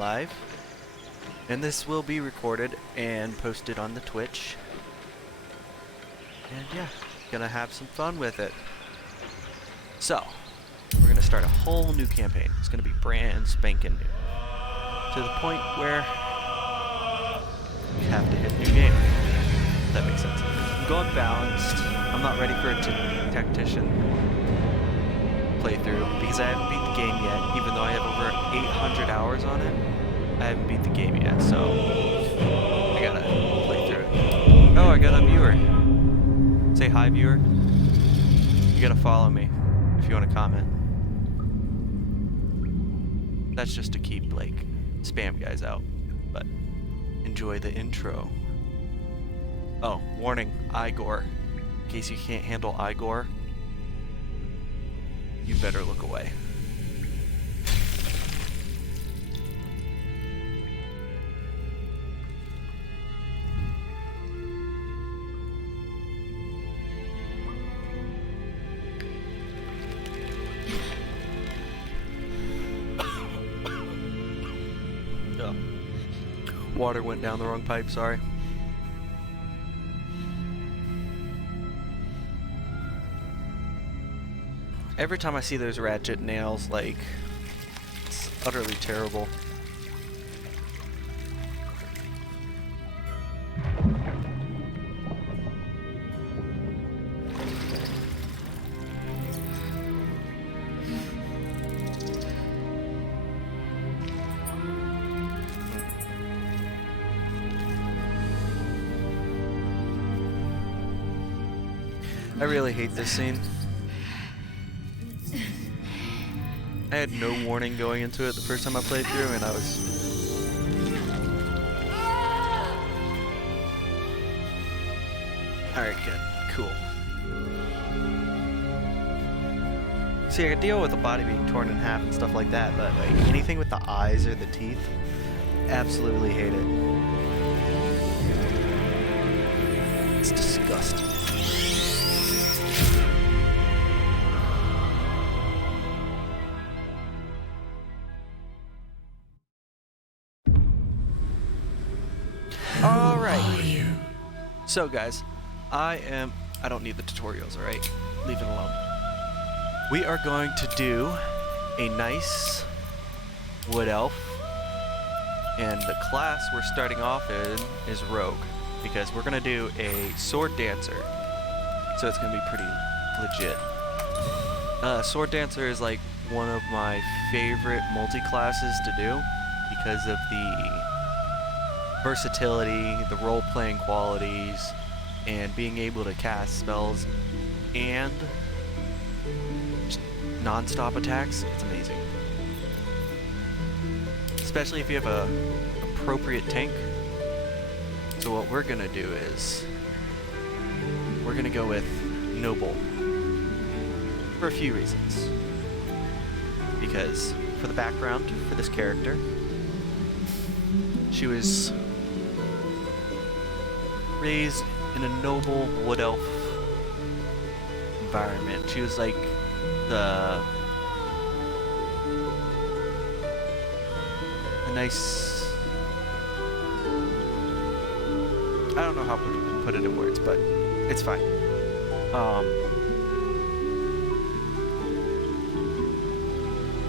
live, and this will be recorded and posted on the Twitch. And yeah, gonna have some fun with it. So, we're gonna start a whole new campaign. It's gonna be brand spanking new. To the point where we have to hit new game. If that makes sense. I'm going balanced. I'm not ready for a tactician playthrough because I haven't beat the game yet, even though I have over 800 hours on it. I haven't beat the game yet, so I gotta play through it. Oh, I got a viewer. Say hi, viewer. You gotta follow me if you want to comment. That's just to keep, like, spam guys out. But enjoy the intro. Oh, warning, Igor. In case you can't handle Igor, you better look away. Oh. Water went down the wrong pipe, sorry. Every time I see those ratchet nails, like, it's utterly terrible. I really hate this scene. I had no warning going into it the first time I played through, and I was... Alright, good. Cool. See, I could deal with the body being torn in half and stuff like that, but like anything with the eyes or the teeth, absolutely hate it. It's disgusting. So guys, I don't need the tutorials, alright? Leave it alone. We are going to do a nice wood elf, and the class we're starting off in is rogue, because we're gonna do a sword dancer, so it's gonna be pretty legit. Sword dancer is like one of my favorite multi-classes to do because of the versatility, the role-playing qualities, and being able to cast spells and just non-stop attacks. It's amazing. Especially if you have a appropriate tank. So what we're gonna do is we're gonna go with Noble for a few reasons. Because for the background for this character, she was raised in a noble wood elf environment. She was like a nice, I don't know how to put it in words, but it's fine.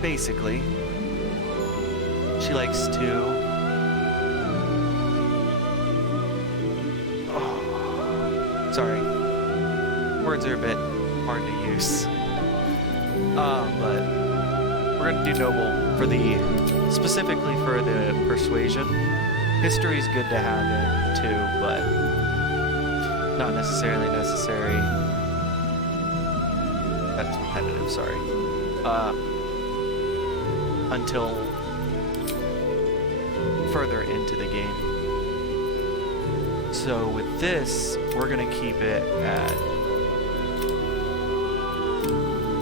Basically, she likes to sorry, words are a bit hard to use. But we're gonna do noble for specifically for the persuasion. History's good to have in too, but not necessarily necessary. That's repetitive, sorry. Until further into the game. So with this, we're gonna keep it at,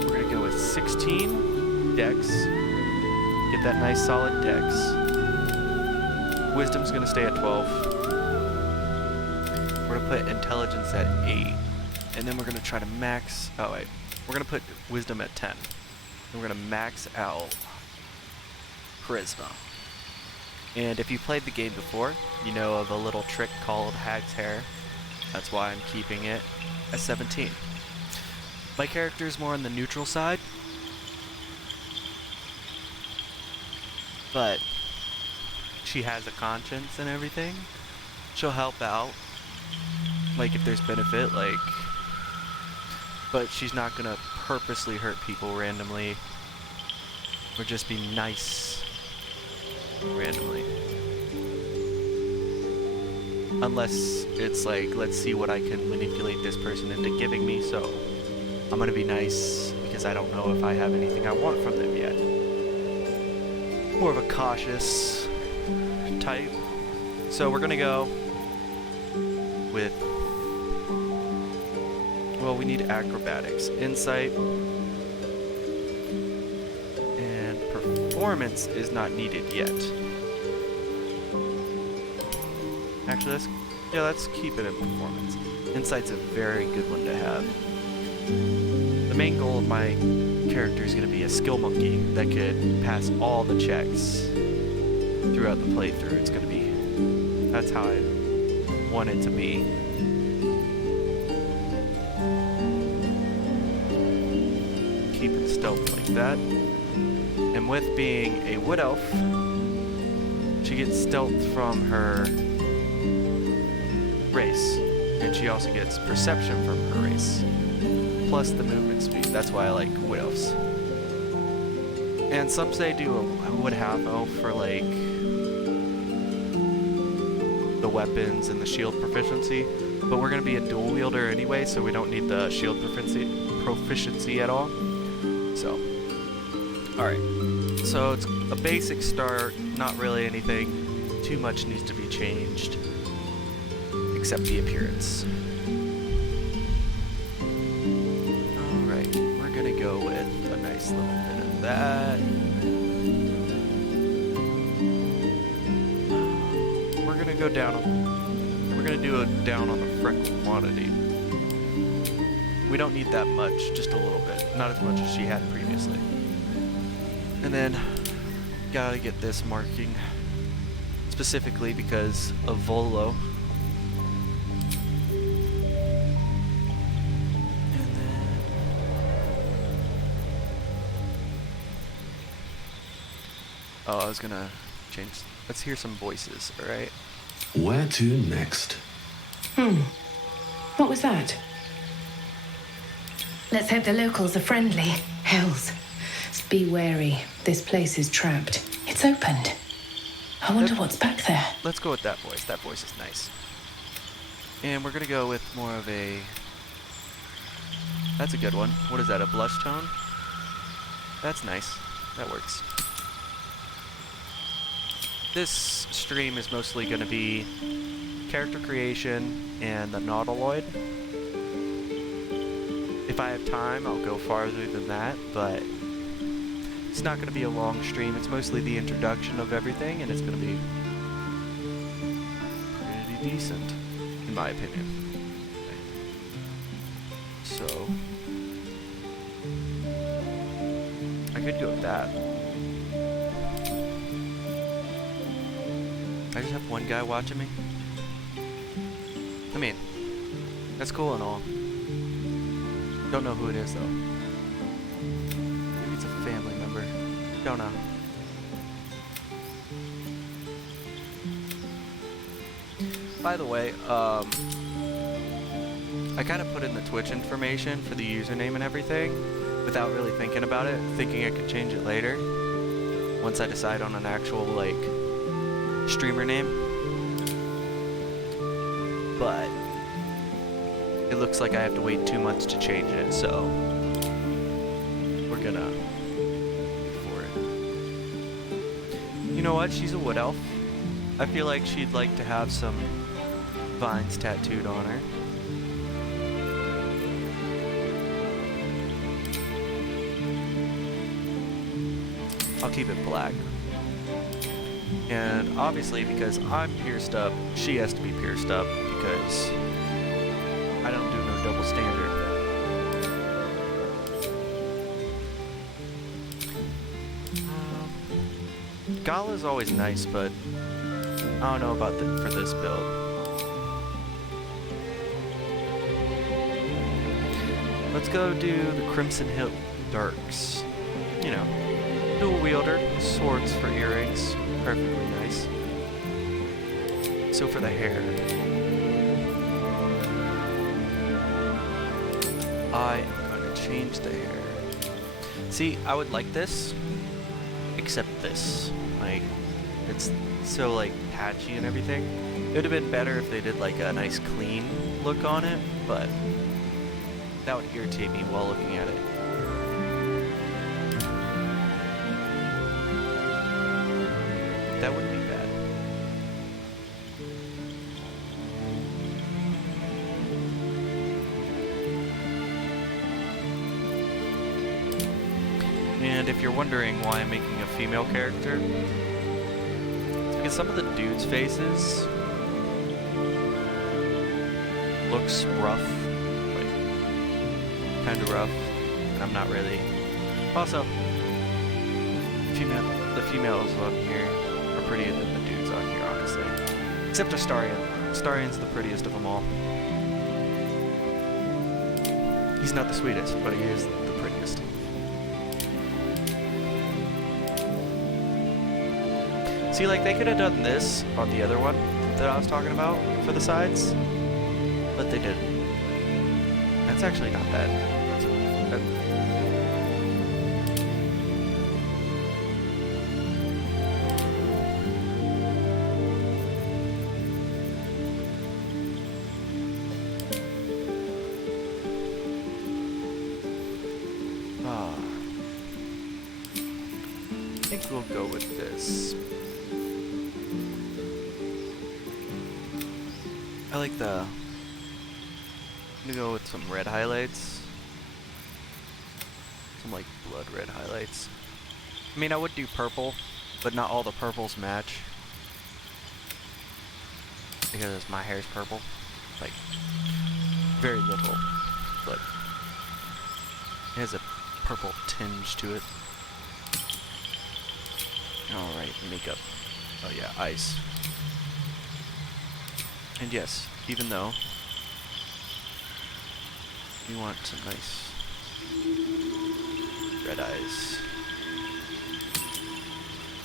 we're gonna go with 16 dex, get that nice solid dex. Wisdom's gonna stay at 12. We're gonna put intelligence at 8, and then we're gonna try to max, oh wait, we're gonna put wisdom at 10. And we're gonna max out charisma. And if you played the game before, you know of a little trick called Hag's Hair. That's why I'm keeping it at 17. My character is more on the neutral side, but she has a conscience and everything. She'll help out, like if there's benefit, like, but she's not gonna purposely hurt people randomly, or just be nice randomly. Unless it's like, let's see what I can manipulate this person into giving me, so I'm gonna be nice because I don't know if I have anything I want from them yet. More of a cautious type. So we're gonna go with, well, we need acrobatics, insight, and performance is not needed yet. Actually, let's keep it in performance. Insight's a very good one to have. The main goal of my character is going to be a skill monkey that could pass all the checks throughout the playthrough. It's going to be, that's how I want it to be. Keep it stealthy like that. And with being a wood elf, she gets stealth from her race, and she also gets perception from her race, plus the movement speed. That's why I like wood elves. And some say do a wood half elf for like the weapons and the shield proficiency, but we're going to be a dual wielder anyway, so we don't need the shield proficiency at all. So, alright, so it's a basic start, not really anything too much needs to be changed except the appearance. Alright, we're gonna go with a nice little bit of that. We're gonna go down, we're gonna do a down on the freckle quantity. We don't need that much, just a little bit, not as much as she had previously. And then, gotta get this marking, specifically because of Volo. Oh, I was gonna change. Let's hear some voices, alright? Where to next? What was that? Let's hope the locals are friendly. Hells. Be wary. This place is trapped. It's opened. I wonder what's back there. Let's go with that voice. That voice is nice. And we're gonna go with more of a... That's a good one. What is that, a blush tone? That's nice. That works. This stream is mostly going to be character creation and the Nautiloid. If I have time, I'll go farther than that, but it's not going to be a long stream. It's mostly the introduction of everything, and it's going to be pretty decent, in my opinion. So, I could go with that. I just have one guy watching me. I mean, that's cool and all. Don't know who it is though. Maybe it's a family member. Don't know. By the way, I kind of put in the Twitch information for the username and everything without really thinking about it, thinking I could change it later once I decide on an actual like streamer name, but it looks like I have to wait 2 months to change it, so we're gonna wait for it. You know what? She's a wood elf. I feel like she'd like to have some vines tattooed on her. I'll keep it black. And obviously, because I'm pierced up, she has to be pierced up, because I don't do no double standard. Morale is always nice, but I don't know about for this build. Let's go do the Crimson Hill Darks. You know, dual wielder, swords for earrings, perfectly nice. So for the hair, I am going to change the hair. See, I would like this, except this. Like, it's so like patchy and everything. It would have been better if they did like a nice clean look on it, but that would irritate me while looking at it. That wouldn't be bad. And if you're wondering why I'm making a female character, it's because some of the dudes' faces looks rough, like kind of rough, and I'm not really. Also, the females on here are prettier than the dudes on here, honestly. Except Astarion. Astarion's the prettiest of them all. He's not the sweetest, but he is the prettiest. See, like, they could have done this on the other one that I was talking about for the sides, but they didn't. That's actually not bad. I think we'll go with this. I like the... I'm gonna go with some red highlights. Some like blood red highlights. I mean, I would do purple, but not all the purples match. Because my hair's purple. Like, very little, but it has a purple tinge to it. Alright, makeup. Oh yeah, ice. And yes, even though you want some nice red eyes.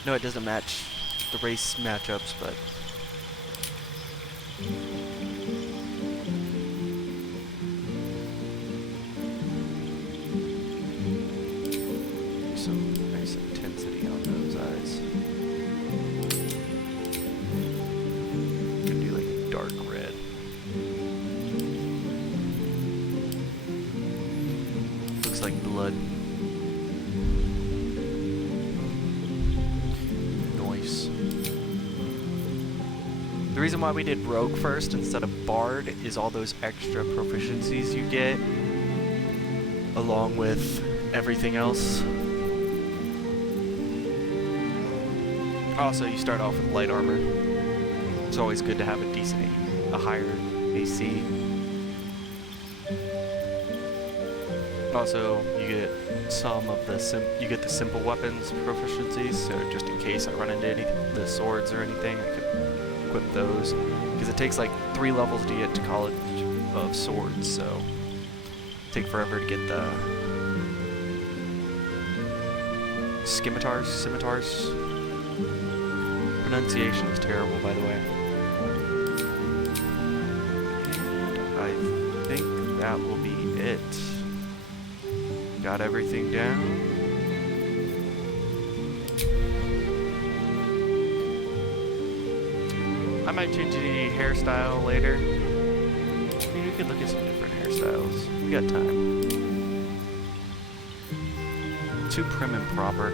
No, it doesn't match the race matchups, but some nice intensity on those eyes. Gonna do like a dark red. Looks like blood. Nice. The reason why we did Rogue first instead of Bard is all those extra proficiencies you get along with everything else. Also, you start off with light armor. It's always good to have a decent, a higher AC. Also, you get some of the simple weapons proficiencies, so just in case I run into any the swords or anything, I could equip those. Because it takes like 3 levels to get to College of Swords, so it'd take forever to get the scimitars. Pronunciation is terrible, by the way. I think that will be it. Got everything down. I might change the hairstyle later. I mean, we could look at some different hairstyles. We got time. Too prim and proper.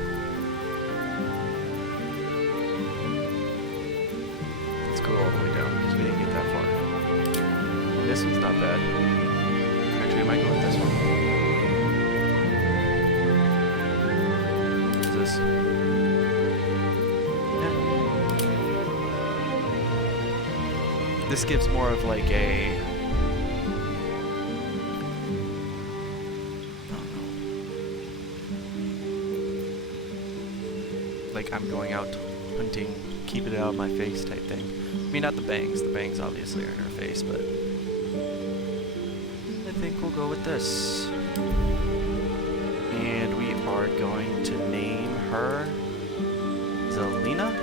Let's go all the way down because we didn't get that far. This one's not bad. Actually, I might go with this one. What's this? Yeah. This gives more of like a... like I'm going out hunting, keep it out of my face type thing. I mean, not the bangs. The bangs obviously are in her face, but I think we'll go with this. And we are going to name her Xylina.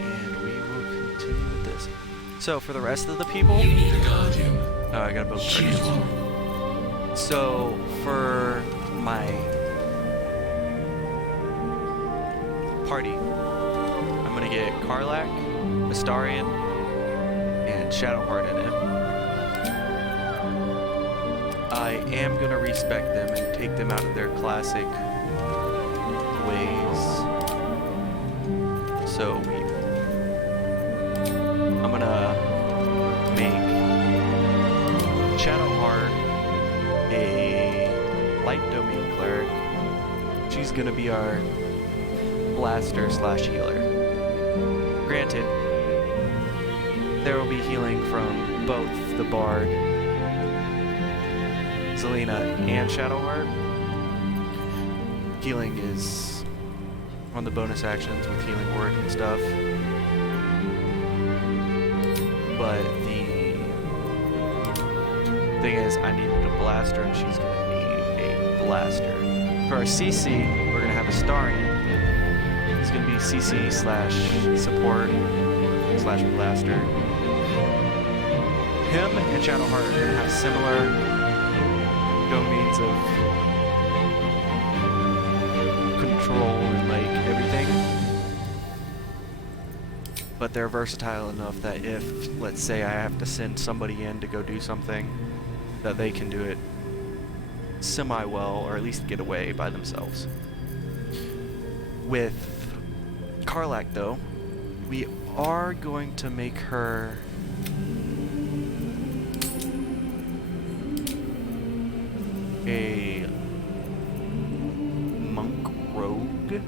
And we will continue with this. So for the rest of the people, You need a guardian. oh, I gotta both Choose guardians. one. So for my party, I'm gonna get Karlak, Astarion, and Shadowheart in it. I am gonna respec them and take them out of their classic ways. So I'm gonna make Shadowheart a light domain cleric. She's gonna be our blaster slash healer. Granted, there will be healing from both the bard, Xylina, and Shadowheart. Healing is on the bonus actions with healing word and stuff. But the thing is, I needed a blaster, and she's gonna need a blaster. For our CC, we're gonna have Astarion. He's gonna be CC slash support slash blaster. Him and Shadowheart are gonna have similar domains of control and like everything. But they're versatile enough that if, let's say, I have to send somebody in to go do something, that they can do it semi-well, or at least get away by themselves. With Karlak, though, we are going to make her a monk rogue.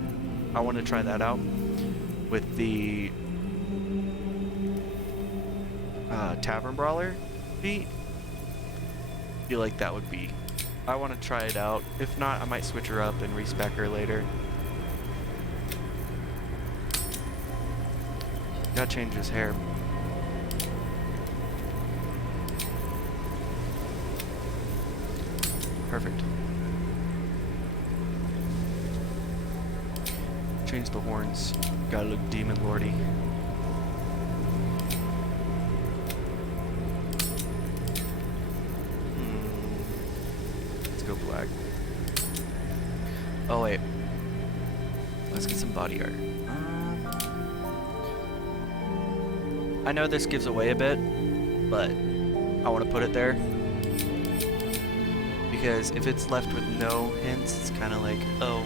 I want to try that out with the tavern brawler feat. Feel like that would be. I want to try it out. If not, I might switch her up and respec her later. Gotta change his hair. Perfect. Change the horns. Gotta look demon lordy. Let's go black. Oh wait. Let's get some body art. I know this gives away a bit, but I want to put it there. Because if it's left with no hints, it's kind of like, oh.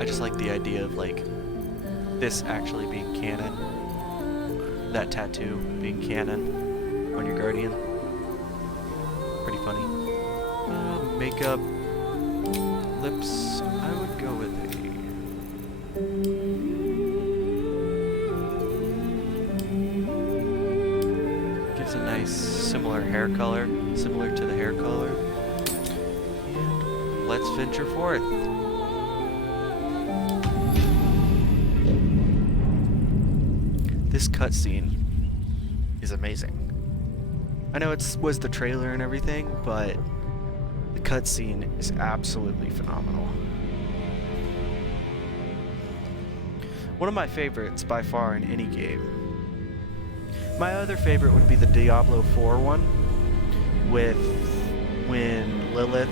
I just like the idea of like this actually being canon. That tattoo being canon on your guardian. Pretty funny. Makeup, lips, I would go with a gives a nice similar hair color, similar to the hair color. And let's venture forth. This cutscene is amazing. I know it was the trailer and everything, but the cutscene is absolutely phenomenal. One of my favorites by far in any game. My other favorite would be the Diablo 4 one, with when Lilith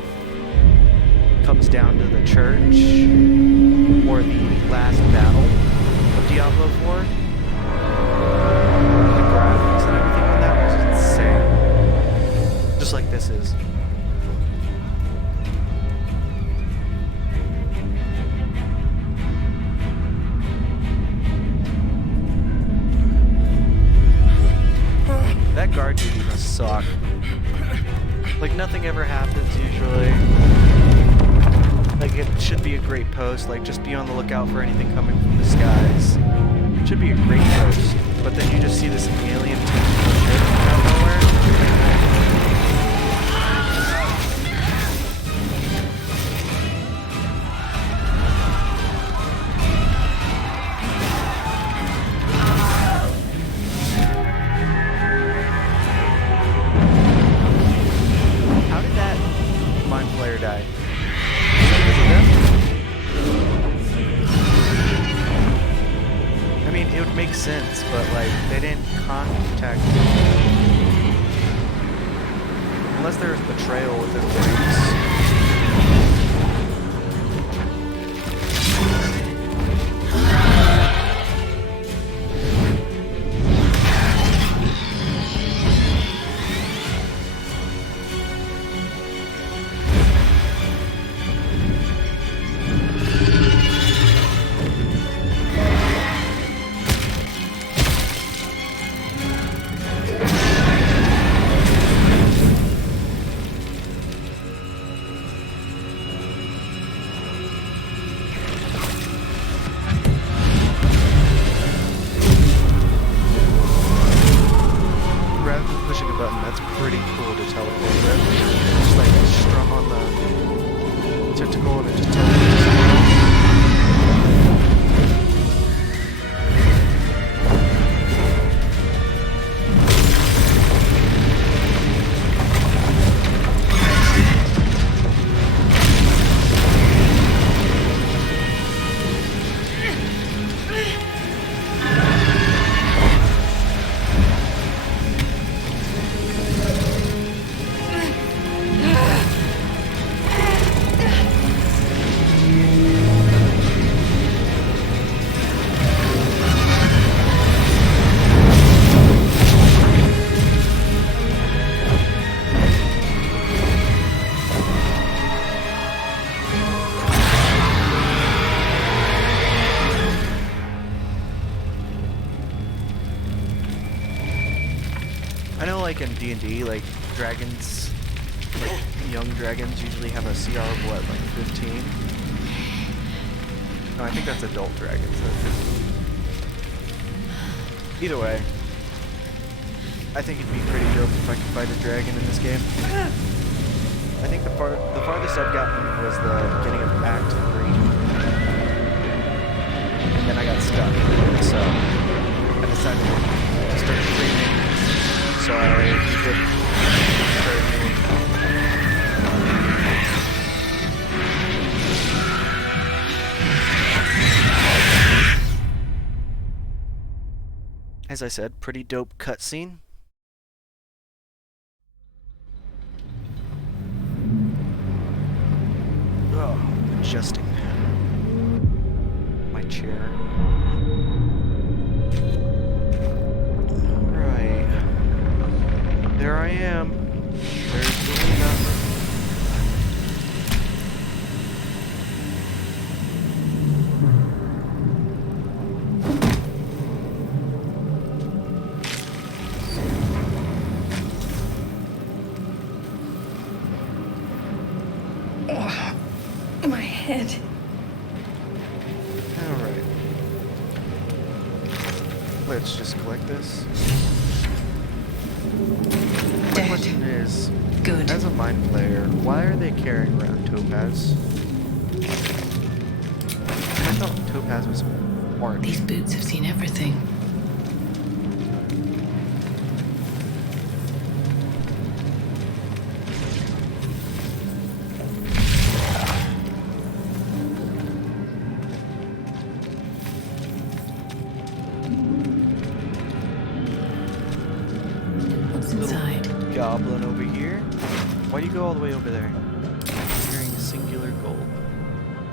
comes down to the church, or the last battle of Diablo 4. The graphics and everything on that was insane. Just like this is. That guard duty must suck. Like nothing ever happens usually. Like it should be a great post, like just be on the lookout for anything coming from the skies. It should be a great post. But then you just see this alien tentacle shit out of nowhere. die. Is it them? I mean, it would make sense, but like, they didn't contact me. Unless there's betrayal within the ranks. Like in D&D, like dragons, like young dragons usually have a CR of what, like 15? No, I think that's adult dragons. Either way, I think it'd be pretty dope if I could fight a dragon in this game. I think the farthest I've gotten was the beginning of Act 3. And then I got stuck, so I decided to start streaming. So I did as I said, pretty dope cutscene. Oh, adjusting my chair. There I am. There's Xylina. Oh, my head. Alright. Let's just collect this. My question is, good. As a mind player, why are they carrying around Topaz? I thought Topaz was orange. These boots have seen everything. Goblin over here. Why do you go all the way over there? Carrying singular gold.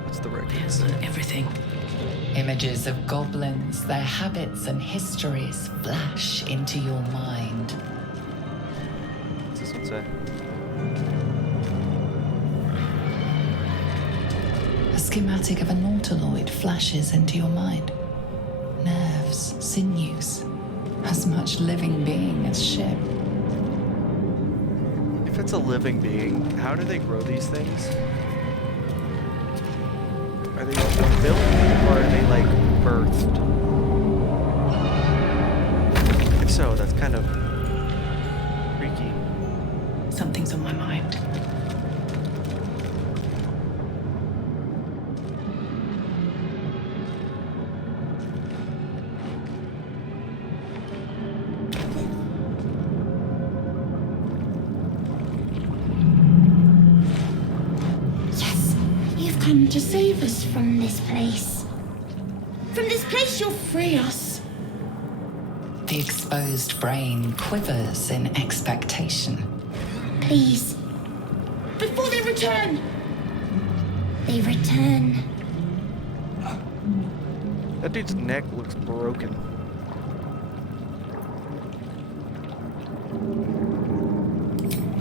What's the records? Everything. Images of goblins, their habits and histories flash into your mind. What's this one say? A schematic of a Nautiloid flashes into your mind. Nerves, sinews, as much living being as ship. If it's a living being, how do they grow these things? Are they built or are they like birthed? If so, that's kind of freaky. Something's on my mind. come to save us from this place. From this place you'll free us. The exposed brain quivers in expectation. Please. Before they return. They return. That dude's neck looks broken.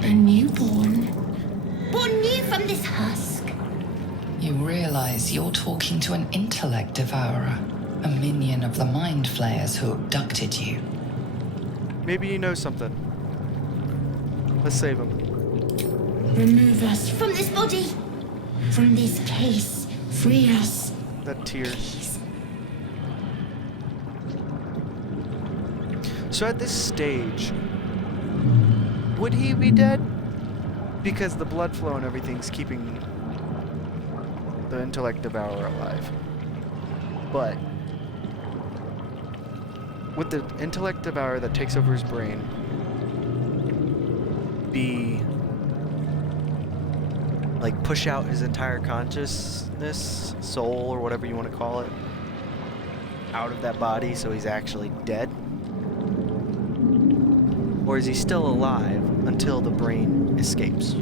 A newborn. Born new from this husk. You realize you're talking to an intellect devourer, a minion of the mind flayers who abducted you. Maybe you know something. Let's save him. Remove us from this body. From this case. Free us. That tear. So at this stage, would he be dead? Because the blood flow and everything's keeping the intellect devourer alive. But would the intellect devourer that takes over his brain be like push out his entire consciousness, soul, or whatever you want to call it, out of that body so he's actually dead? Or is he still alive until the brain escapes?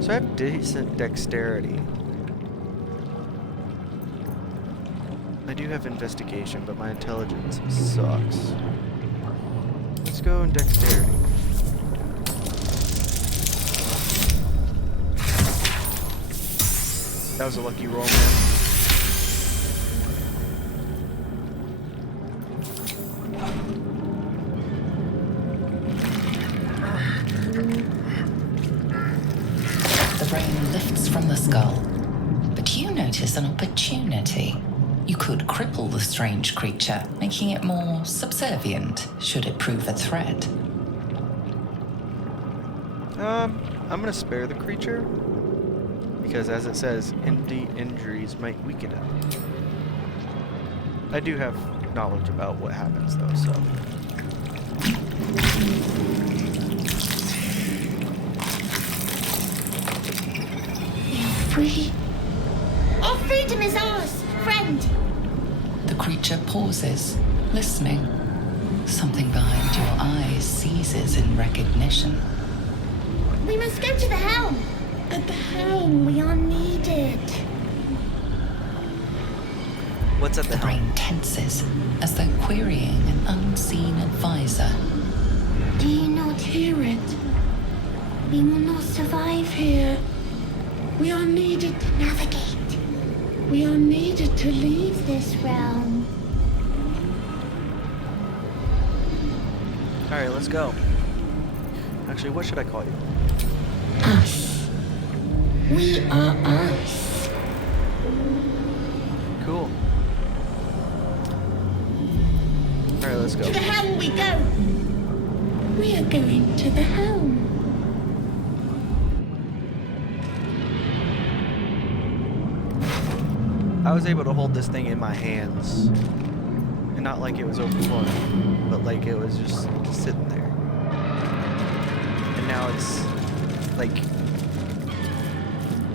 So I have decent dexterity. I do have investigation, but my intelligence sucks. Let's go in dexterity. That was a lucky roll, man. The brain lifts from the skull, but you notice an opportunity. You could cripple the strange creature, making it more subservient should it prove a threat. I'm gonna spare the creature because, as it says, injuries might weaken it. I do have knowledge about what happens, though, so. Free. Our freedom is ours, friend. The creature pauses, listening. Something behind your eyes seizes in recognition. We must go to the helm. At the helm, we are needed. What's at the The helm? brain tenses as though querying an unseen advisor. Do you not hear it? We will not survive here. We are needed to navigate. We are needed to leave this realm. Alright, let's go. Actually, what should I call you? Us. We are us. Cool. Alright, let's go. To the helm we go. We are going to the helm. I was able to hold this thing in my hands. And not like it was overflowing, but like it was just sitting there. And now it's like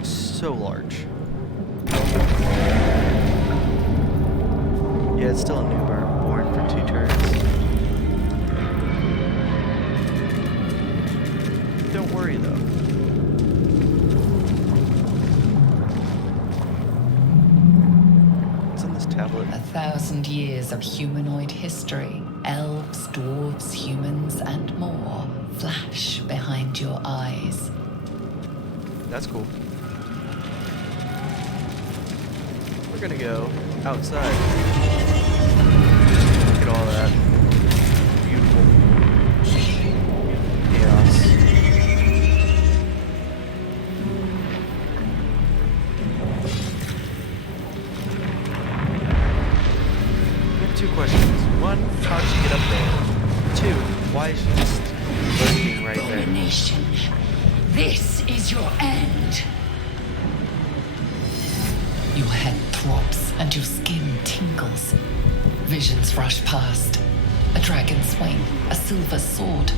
so large. Yeah, it's still a newborn, born for 2 turns. Don't worry though. What's on this tablet? 1,000 years of humanoid history, elves, dwarves, humans, and more flash behind your eyes. That's cool. We're gonna go outside. Look at all that beautiful chaos. We have 2 questions. 1, how did she get up there? 2, why is she just lurking right there? Abomination. This is your end. Your head throbs and your skin tingles. Visions rush past. A dragon's wing, a silver sword,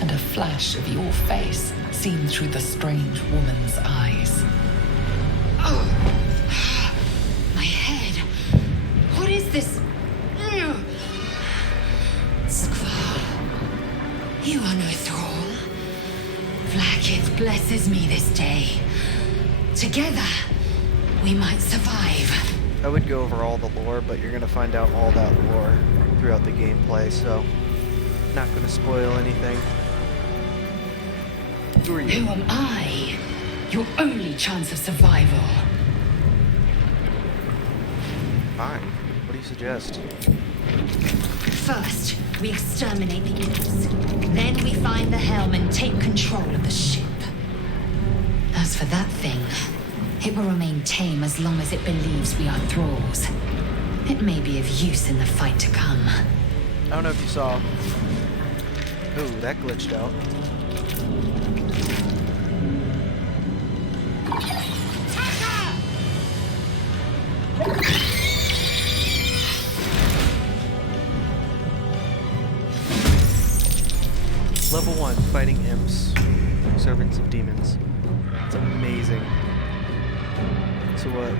and a flash of your face seen through the strange woman's eyes. My head. What is this? Skvar, you are no thrall. Vlaakith blesses me this day. Together, we might survive. I would go over all the lore, but you're gonna find out all that lore throughout the gameplay, so not gonna spoil anything. Who are you? Who am I? Your only chance of survival. Fine. What do you suggest? First, we exterminate the imps. Then we find the helm and take control of the ship. As for that thing, it will remain tame as long as it believes we are thralls. It may be of use in the fight to come. I don't know if you saw. Ooh, that glitched out. Level 1, fighting imps, servants of demons. It's amazing. So what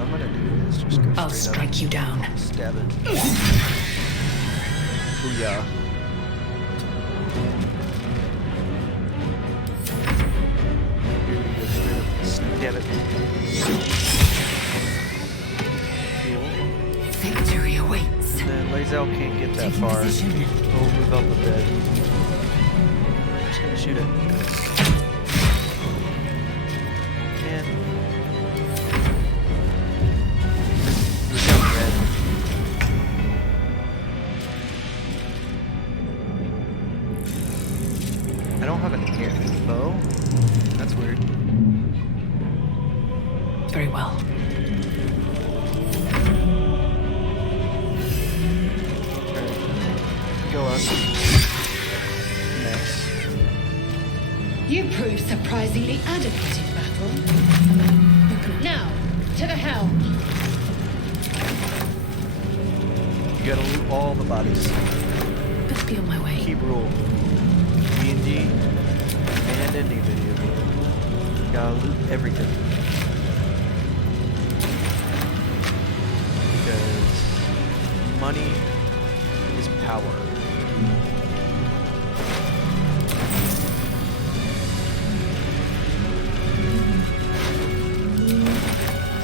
I'm gonna do is just go I'll straight strike you down. up, stab it. Booyah. Here we go, straight up, stab it. Cool. Victory awaits. And then Lae'zel can't get that Taking far. position. Oh, move up a bit. I'm just gonna shoot it. And we're going red. I don't have an air bow. That's weird. Very well. Go us. Next. You proved surprisingly adequate in battle. Now, to the helm. You gotta loot all the bodies. Let's be on my way. Key rule. D&D and any video game. You gotta loot everything. Because money is power.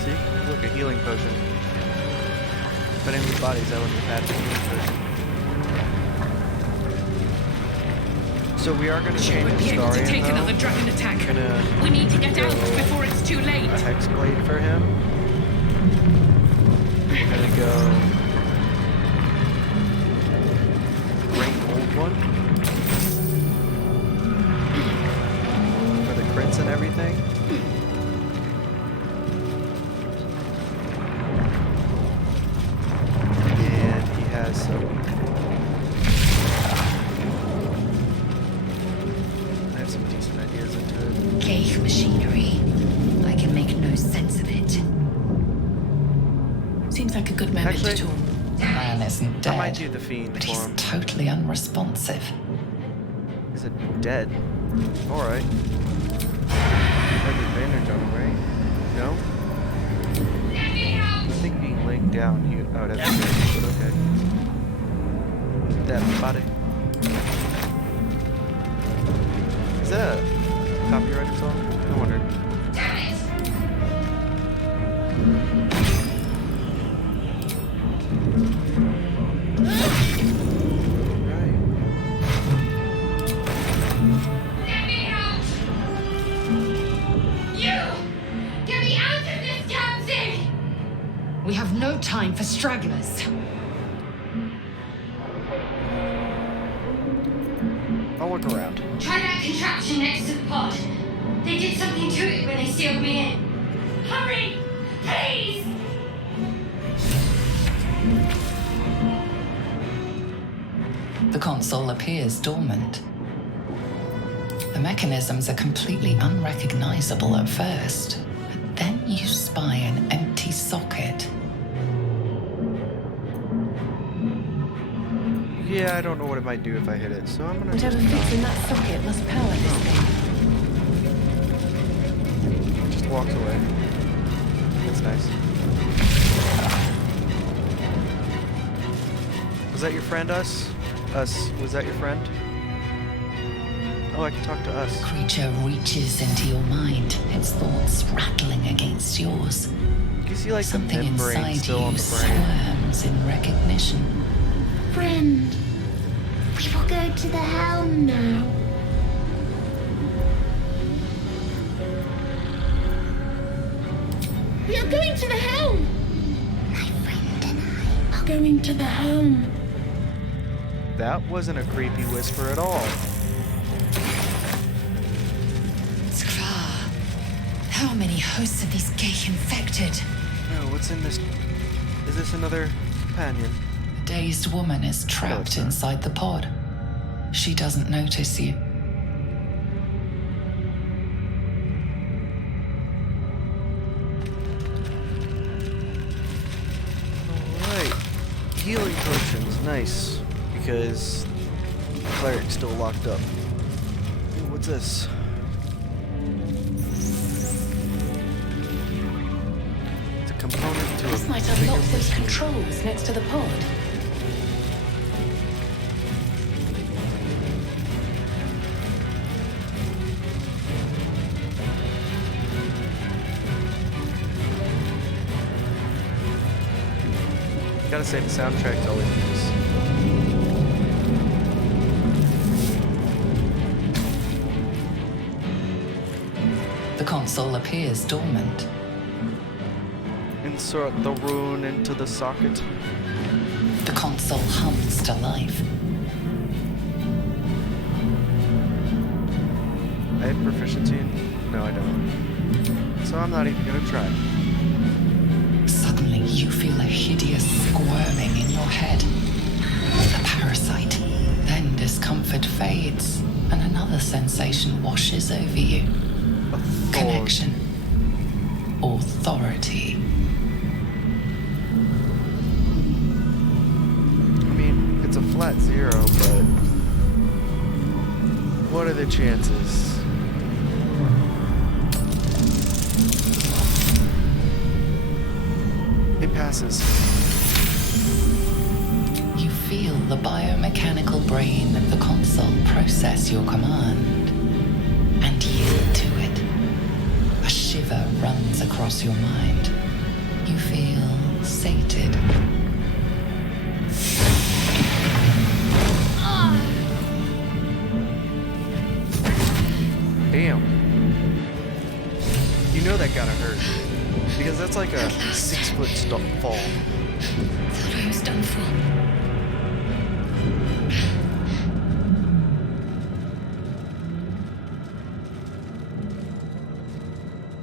See? Look, a healing potion. But in these bodies, I wouldn't have had the healing potion. So we are going to change the story. dragon attack. Gonna We need to get out go before it's too late. a hex blade for him. We're gonna go great old one for the crits and everything. And he has some. I have some decent ideas into it. Ghaik machinery. I can make no sense of it. Seems like a good moment Actually- to talk. The man isn't I might dead, do the fiend but for he's him. totally unresponsive. Is it dead? Alright. Have advantage on him, right? No? I think being laying down, I would have advantage, but okay. That body. Is that a copyrighted song? I wondered. Right. Let me out! You! Get me out of this damn thing! We have no time for stragglers. I'll look around. Try that contraption next to the pod. They did something to it when they sealed me in. Hurry! Please! The console appears dormant. The mechanisms are completely unrecognizable at first, but then you spy an empty socket. Yeah, I don't know what it might do if I hit it, so I'm gonna Whatever fits in that socket must power this thing. just walks away. That's nice. Was that your friend, Us? Us, was that your friend? Oh, I can talk to Us. Creature reaches into your mind, its thoughts rattling against yours. You see like Something the membrane inside still on you the brain. squirms in recognition. Friend, we will go to the helm now. We are going to the helm. My friend and I are going to the helm. That wasn't a creepy whisper at all. Skra. How many hosts of these gay infected? No, what's in this? Is this another companion? A dazed woman is trapped inside the pod. She doesn't notice you. Alright. Healing potions, nice. Because the cleric's still locked up. Ooh, what's this? It's a component to This a might unlock those controls next to the pod. Gotta say, the soundtrack's always nice. The console appears dormant. Insert the rune into the socket. The console hums to life. I have proficiency in... No, I don't. So I'm not even gonna try. Suddenly, you feel a hideous squirming in your head. A parasite. Then discomfort fades, and another sensation washes over you. Connection. Authority. I mean, it's a flat 0, but... What are the chances? It passes. You feel the biomechanical brain of the console process your command and yield to it. A shiver runs across your mind. You feel sated. Damn. You know that gotta hurt. Because that's like a 6-foot fall. Thought I was done for.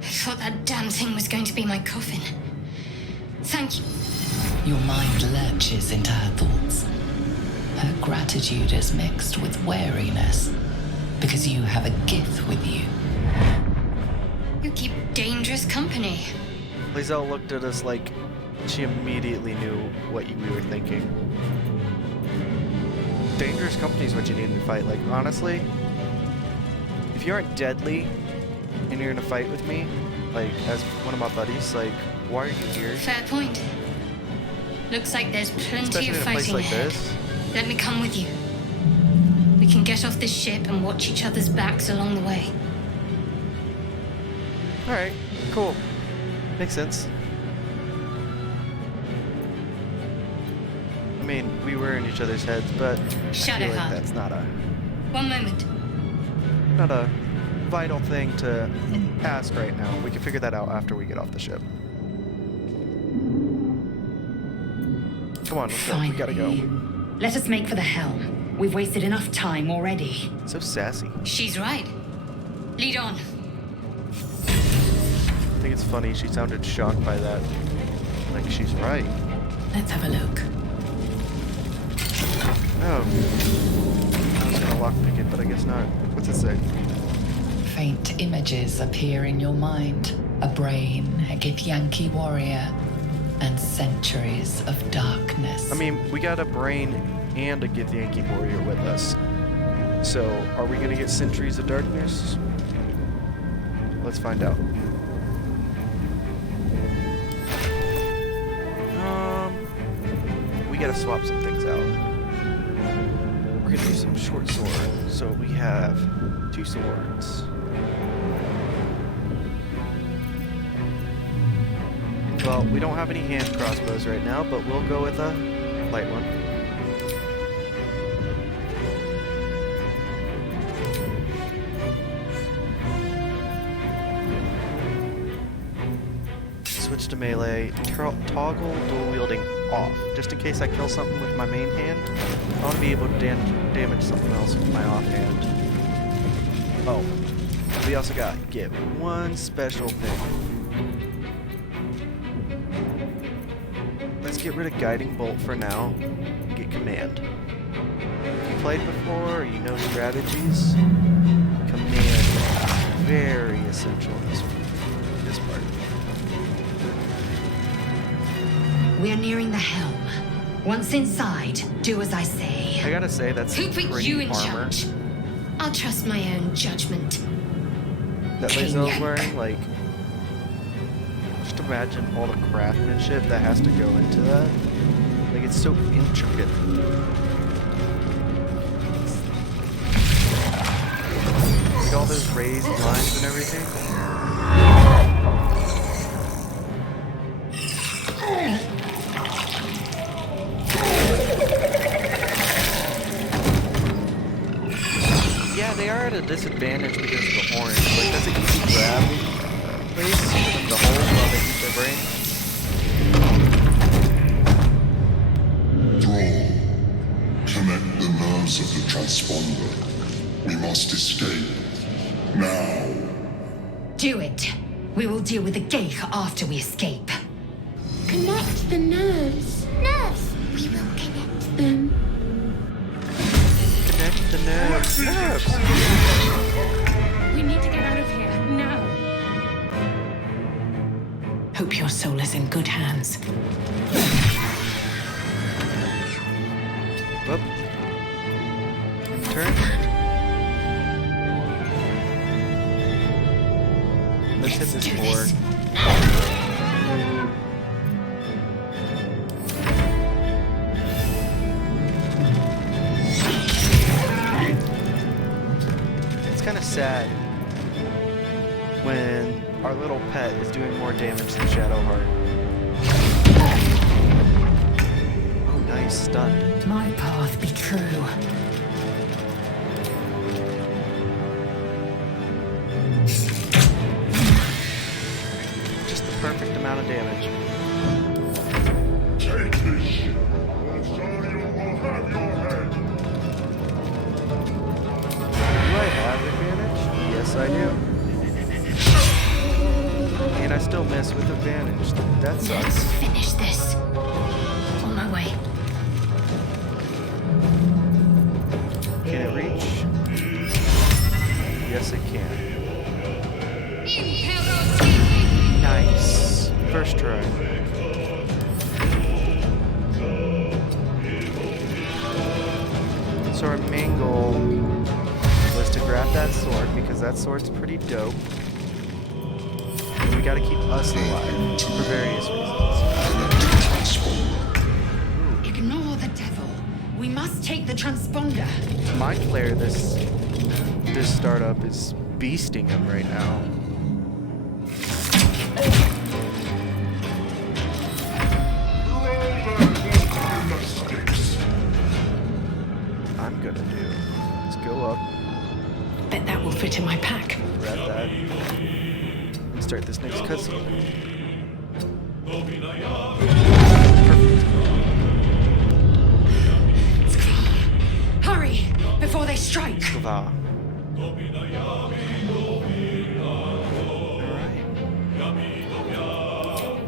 I thought that damn thing was going to be my coffin. Thank you. Your mind lurches into her thoughts. Her gratitude is mixed with wariness because you have a gift with you. You keep dangerous company. Lizelle looked at us like she immediately knew what we were thinking. Dangerous company is what you need in a fight. Like, honestly, if you aren't deadly and you're in a fight with me, like, as one of my buddies, like, why are you here? Fair point. Looks like there's plenty Especially of in a place fighting like ahead. this. Let me come with you. We can get off this ship and watch each other's backs along the way. Alright, cool. Makes sense. I mean, we were in each other's heads, but I feel like Shadowheart. that's not One moment. a vital thing to ask right now. We can figure that out after we get off the ship. Come on, let's go. We gotta go. Let us make for the helm. We've wasted enough time already. So sassy. She's right. Lead on. I think it's funny, she sounded shocked by that. Like, she's right. Let's have a look. Oh. I was gonna lockpick it, but I guess not. What's it say? Faint images appear in your mind. A brain, a Githyanki warrior, and centuries of darkness. I mean, we got a brain and a Githyanki warrior with us. So, are we gonna get centuries of darkness? Let's find out. gotta swap some things out. We're gonna do some short sword, so we have 2 swords. Well, we don't have any hand crossbows right now, but we'll go with a light one. Switch to melee, toggle dual wielding off. Just in case I kill something with my main hand, I want to be able to damage something else with my offhand. Oh, we also got to get one special thing. Let's get rid of guiding bolt for now and get command. If you played before or you know strategies, command is very essential in this part. We are nearing the helm. Once inside, do as I say. I gotta say, that's Who put pretty you in armor charge? I'll trust my own judgment. that Lae'zel's wearing. Like, just imagine all the craftsmanship that has to go into that. Like, it's so intricate. Like all those raised lines and everything. Yeah, they are at a disadvantage because of the orange. Like, that's an easy grab place for them to hold while they eat their brain. Thrall, connect the nerves of the transponder. We must escape. Now. Do it. We will deal with the gate after we escape. Connect the nerves. Nerves! We will connect them. Connect the nerves. Nerves! We need to get out of here, now. Hope your soul is in good hands. Whoop. Turn. Let's hit this board. It's kind of sad when our little pet is doing more damage than Shadowheart. Oh, nice, stunned. My path be true. Just the perfect amount of damage. Take this ship, or Xylina will have your head. Do I have advantage? Yes, I do. And I still miss with advantage. That Let's sucks. finish this. On my way. Can it reach? Yes, it can. Nice. First try. So our main goal was to grab that sword because that sword's pretty dope. And we gotta keep us alive for various reasons. Ignore the devil. We must take the transponder. My player, this startup is beasting him right now. I'm gonna do. Let's go up, Bet that will fit in my pack. grab that, and start this next cutscene. Hurry, before they strike. Skva. Alright.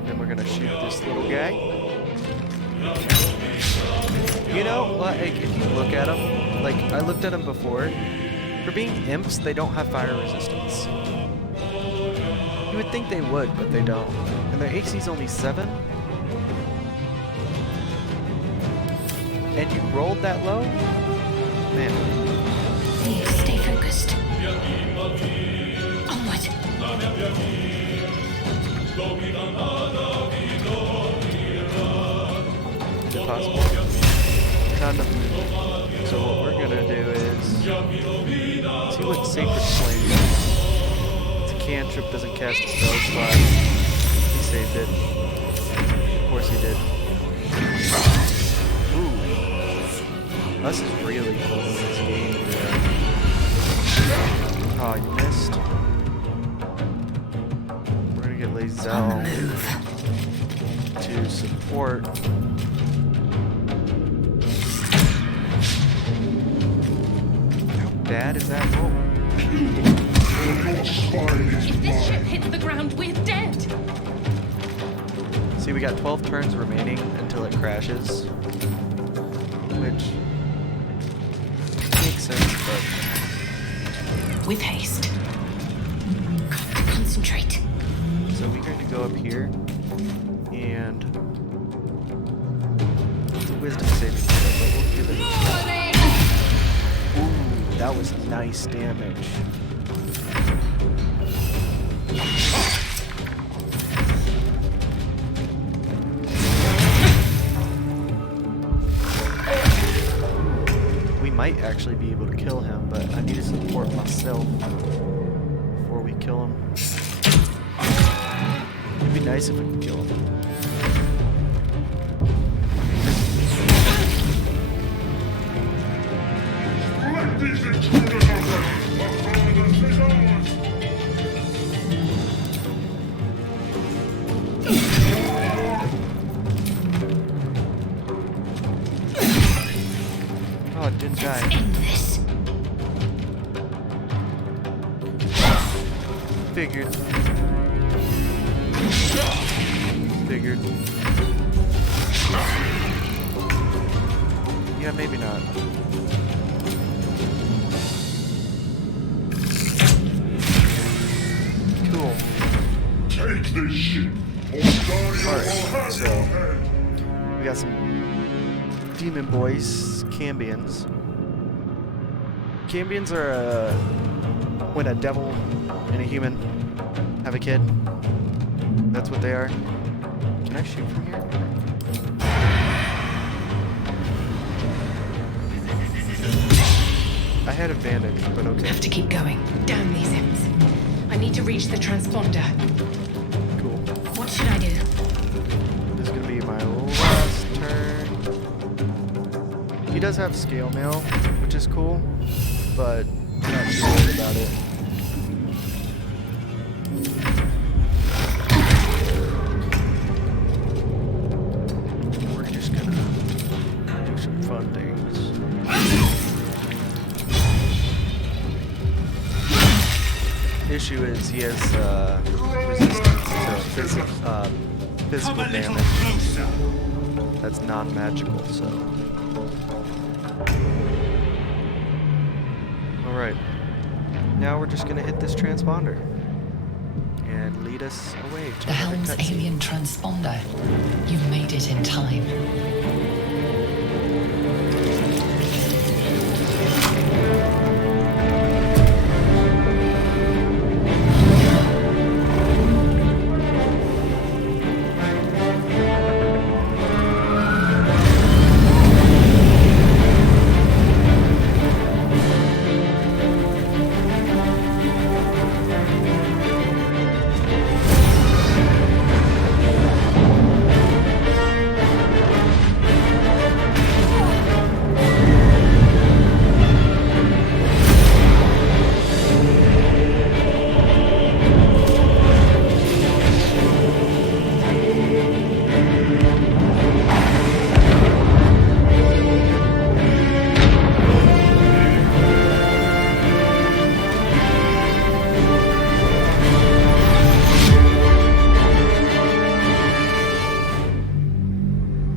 Then we're gonna shoot this little guy. You know, like, if you look at them, like, I looked at them before. For being imps, they don't have fire resistance. You would think they would, but they don't. And their HC's only 7. And you rolled that low? Man. Need to stay focused. Onward. Is it possible? none of them. So what we're gonna do is see what Sacred Flame does. It's a cantrip, doesn't cast a spell slot. He saved it. Of course he did. Ooh. Us is really cool in this game. Oh, you missed. We're gonna get Lazel to support. How bad is that roll? If this ship hits the ground, we're dead. See, we got 12 turns remaining until it crashes, which makes sense, but With haste. Concentrate. so we're going to go up here, and it's a wisdom saving throw, but we'll give it. Ooh, that was nice damage. We might actually be able to kill him, but I need to support myself before we kill him. It'd be nice if we could kill him. Oh, it didn't die. End this. Figured. Figured. Yeah, maybe not. Cool. Take this ship. Alright, so we got some demon boys, Cambions. Cambions are when a devil and a human have a kid. That's what they are. Can I shoot from here? I had advantage, but okay. Have to keep going. Damn these imps. I need to reach the transponder. Cool. What should I do? This is gonna be my last turn. He does have scale mail, which is cool, but I'm not too worried about it. We're just gonna do some fun things. Issue is he has resistance to physical damage. That's non-magical, so. Alright. Now we're just gonna hit this transponder and lead us away to The Helm's another cutscene. alien transponder. You made it in time.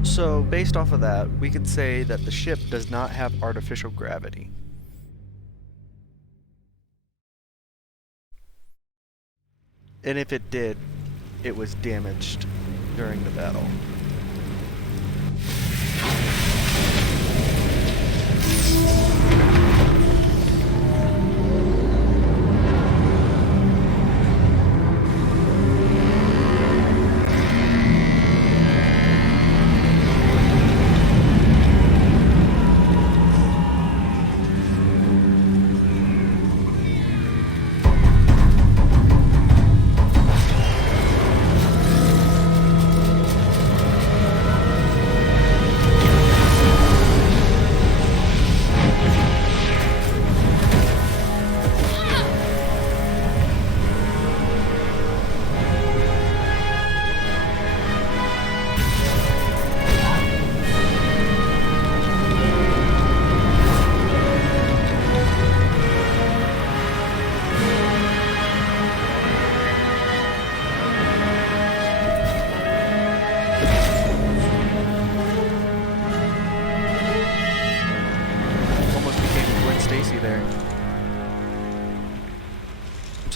So, based off of that, we could say that the ship does not have artificial gravity. And if it did, it was damaged during the battle.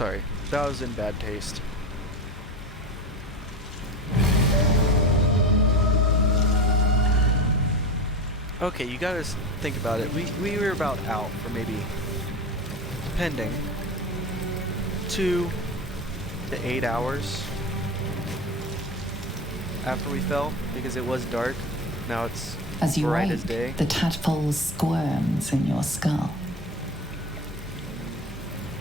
Sorry, that was in bad taste. Okay, you gotta think about it. We were about out for maybe, depending, 2 to 8 hours after we fell, because it was dark. Now it's As you bright wake, as day. the tadpole squirms in your skull.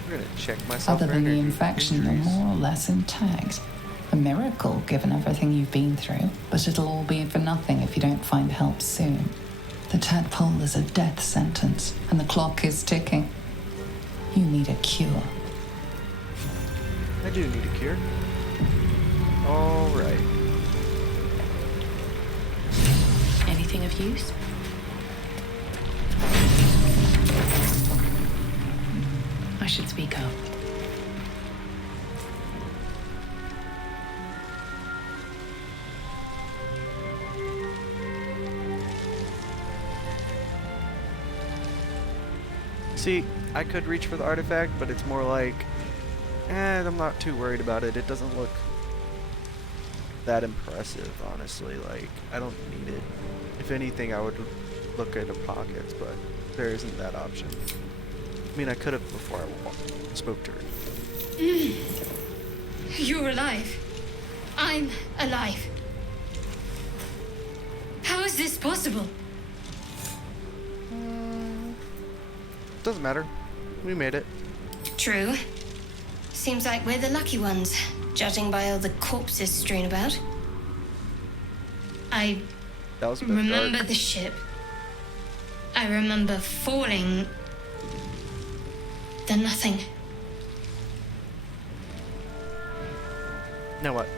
We're gonna check myself. Other for than the energy infection, you're injuries. more or less intact. A miracle, given everything you've been through, but it'll all be for nothing if you don't find help soon. The tadpole is a death sentence, and the clock is ticking. You need a cure. I do need a cure. Alright. Anything of use? I should speak up. See, I could reach for the artifact, but it's more like, I'm not too worried about it. It doesn't look that impressive, honestly. Like, I don't need it. If anything, I would look at the pockets, but there isn't that option. I mean, I could have before I spoke to her. You're alive. I'm alive. How is this possible? Doesn't matter. We made it. True. Seems like we're the lucky ones, judging by all the corpses strewn about. I That was a bit remember dark. the ship. I remember falling. Then nothing. Now what?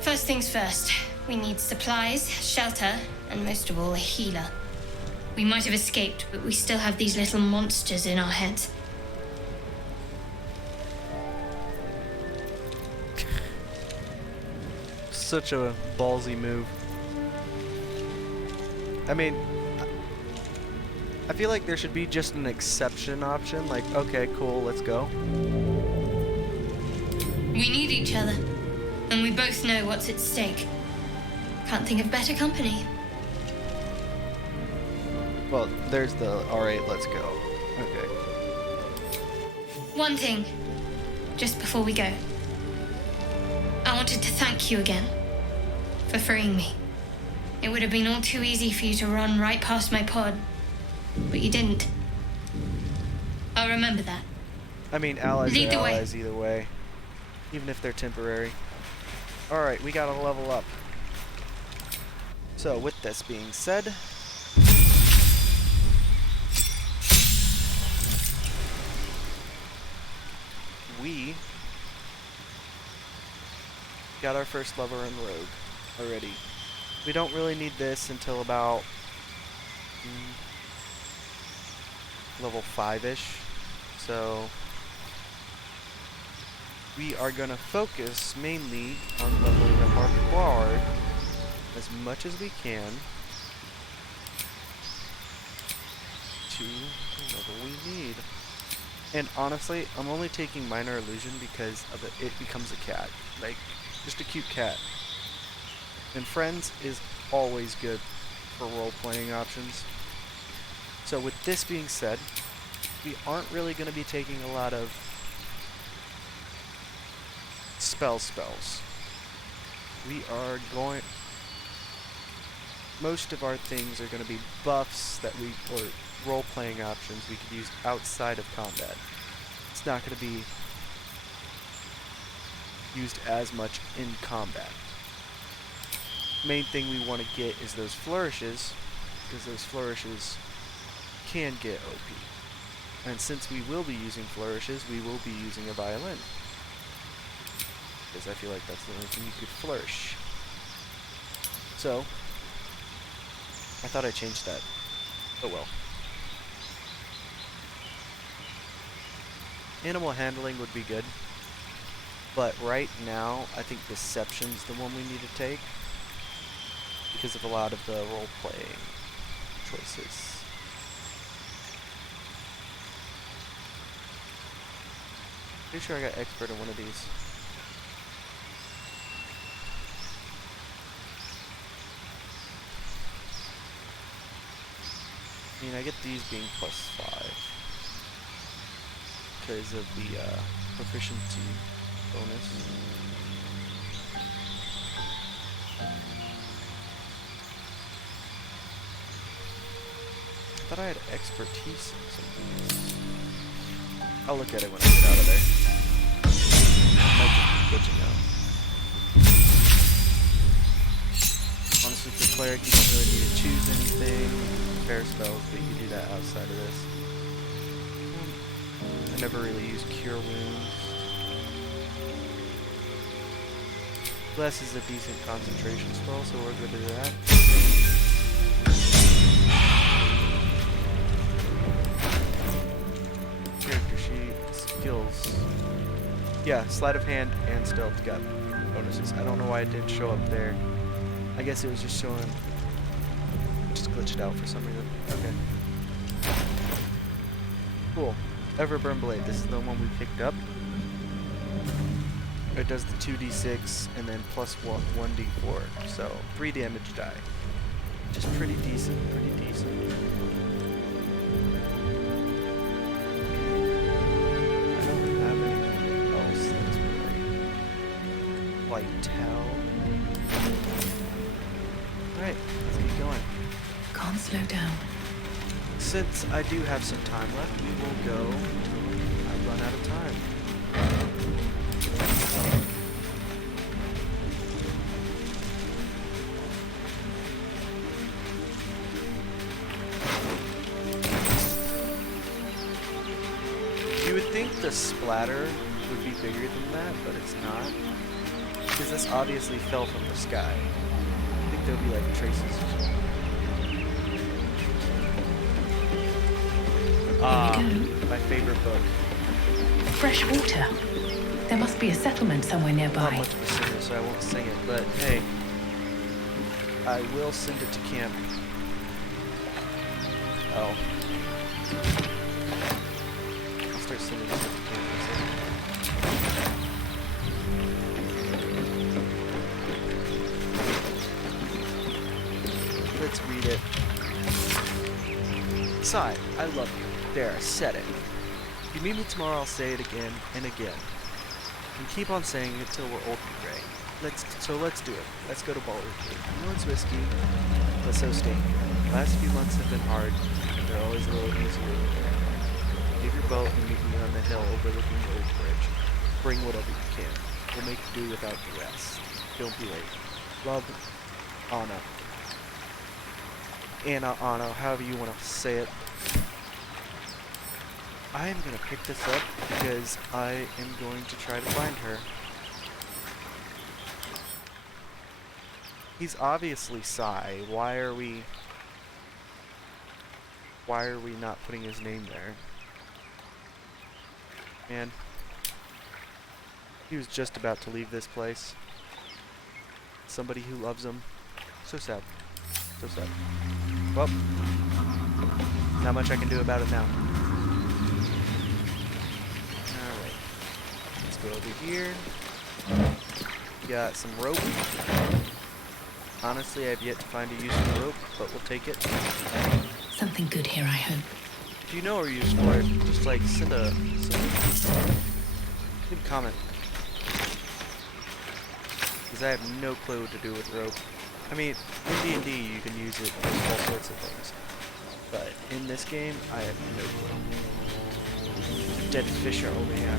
First things first. We need supplies, shelter, and most of all, a healer. We might have escaped, but we still have these little monsters in our heads. Such a ballsy move. I mean, I feel like there should be just an exception option. Like, okay, cool, let's go. We need each other, and we both know what's at stake. Can't think of better company. Well, there's the, alright, let's go. Okay. One thing, just before we go. I wanted to thank you again for freeing me. It would have been all too easy for you to run right past my pod, but you didn't. I'll remember that. I mean, allies Lead are the way. allies either way. Even if they're temporary. Alright, we gotta level up. So, with this being said, we got our first level in Rogue already. We don't really need this until about level 5-ish. So we are going to focus mainly on leveling up our guard as much as we can to the level we need. And honestly, I'm only taking minor illusion because of it becomes a cat. Like, just a cute cat. And friends is always good for role-playing options. So with this being said, we aren't really going to be taking a lot of spells. We are going... Most of our things are going to be buffs that we... or role-playing options we could use outside of combat. It's not going to be used as much in combat. Main thing we want to get is those flourishes, because those flourishes can get OP. And since we will be using flourishes, we will be using a violin. Because I feel like that's the only thing you could flourish. So, I thought I changed that. Oh well. Animal handling would be good. But right now, I think Deception's the one we need to take. Because of a lot of the role-playing choices. Pretty sure I got expert in one of these. I mean, I get these being +5 because of the proficiency bonus. I thought I had expertise in some of these. I'll look at it when I get out of there. Might just be glitching out. Honestly, for cleric, you don't really need to choose anything. Fair spells, but you can do that outside of this. I never really use cure wounds. Bless is a decent concentration spell, so we're good to that. Character sheet, skills. Yeah, sleight of hand and stealth got bonuses. I don't know why it didn't show up there. I guess it was just showing, just glitched out for some reason. Okay. Cool. Everburn Blade, this is the one we picked up. It does the 2d6 and then plus 1d4, so 3 damage die. Just pretty decent, pretty decent. I don't have anything else that's really light towel. Alright, let's keep going. Can't slow down. Since I do have some time left, we will go until I run out of time. You would think the splatter would be bigger than that, but it's not. Because this obviously fell from the sky. I think there'll be like traces or something. My favorite book. Fresh water. There must be a settlement somewhere Not nearby. much of a singer, so I won't sing it, but hey, I will send it to camp. Oh. I'll start sending this to camp. Let's read it. Sigh, I love you. There, I said it. If you meet me tomorrow, I'll say it again and again. And keep on saying it till we're old and gray. Let's do it. Let's go to Boulder. I know it's risky, but so staying here. The last few months have been hard, but they're always a little easier when you're there. Leave your boat and meet me on the hill overlooking the old bridge. Bring whatever you can. We'll make do without the rest. Don't be late. Love, Anna. Anna, however you want to say it. I am going to pick this up because I am going to try to find her. He's obviously Sai. Why are we not putting his name there? Man. He was just about to leave this place. Somebody who loves him. So sad. So sad. Well, not much I can do about it now. Alright. Let's go over here. Got some rope. Honestly, I've yet to find a use for the rope, but we'll take it. Something good here, I hope. If you know a use for it, just like leave a comment. Because I have no clue what to do with rope. I mean, in D&D you can use it for all sorts of things. But in this game, I have no clue. Dead fish are over here.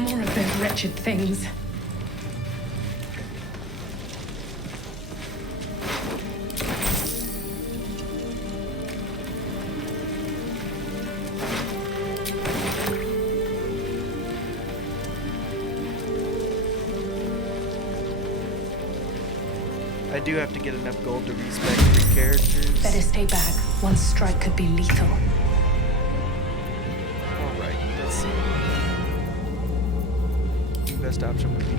More of those wretched things. I do have to get enough gold to respec 3 characters. Better stay back. One strike could be lethal. Alright, let's see. best option would be.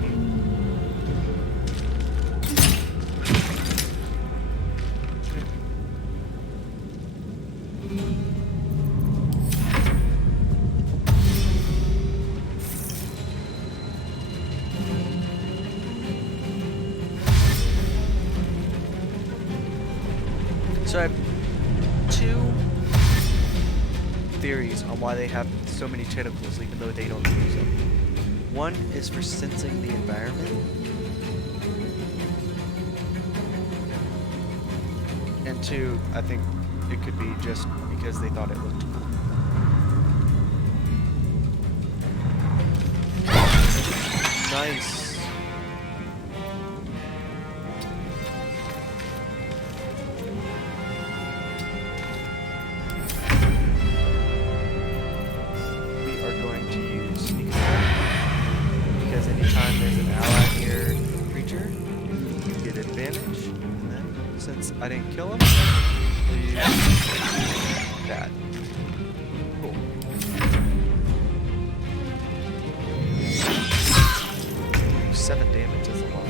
So I have two theories on why they have so many tentacles even though they don't use them. One is for sensing the environment. And two, I think it could be just because they thought it looked cool. Nice. I didn't kill him. Please. That. Cool. 7 damage is a lot.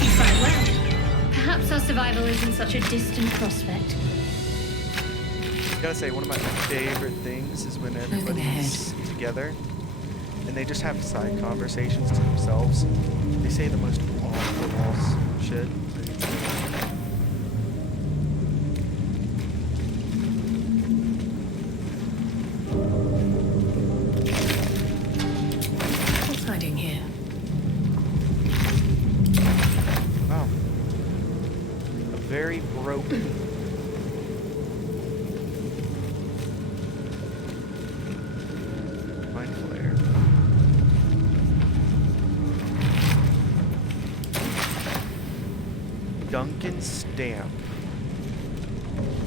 You fight well. Perhaps our survival isn't such a distant prospect. I gotta say, one of my favorite things is when everybody's together and they just have side conversations to themselves. They say the most awful shit. What's hiding here? Wow. A very broken. Duncan Stamp.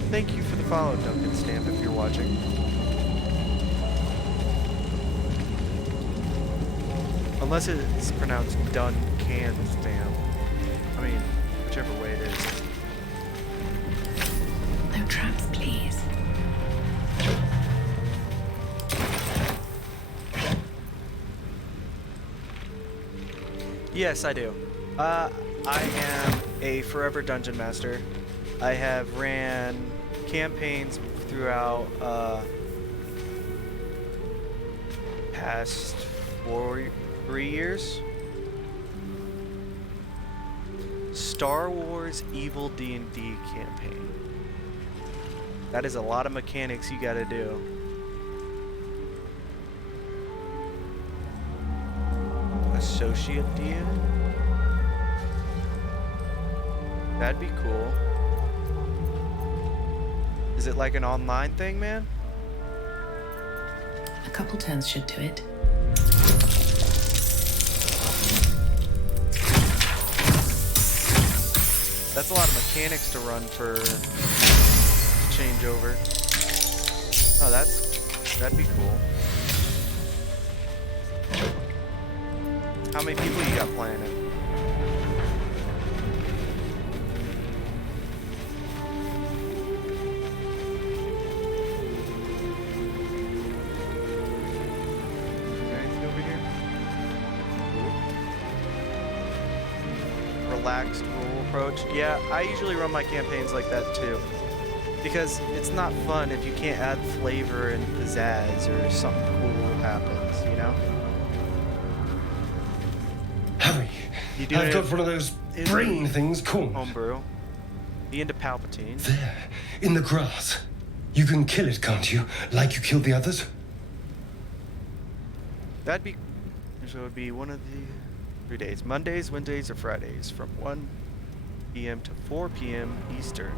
Thank you for the follow, Duncan Stamp, if you're watching. Unless it's pronounced Duncan Stamp. I mean, whichever way it is. No traps, please. Yes, I do. I am a forever dungeon master. I have ran campaigns throughout past 3 years. Star Wars Evil D&D campaign. That is a lot of mechanics you gotta do. Associate DM? That'd be cool. Is it like an online thing, man? A couple turns should do it. That's a lot of mechanics to run for to change over. Oh, that'd be cool. How many people you got playing it? Relaxed rule approach. Yeah, I usually run my campaigns like that too. Because it's not fun if you can't add flavor and pizzazz or something cool happens, you know? Hurry! You do I've got one of those brain things called homebrew. The end of Palpatine. There, in the grass. You can kill it, can't you? Like you killed the others? That'd be... So it would be one of the 3 days. Mondays, Wednesdays, or Fridays from 1 p.m. to 4 p.m. Eastern.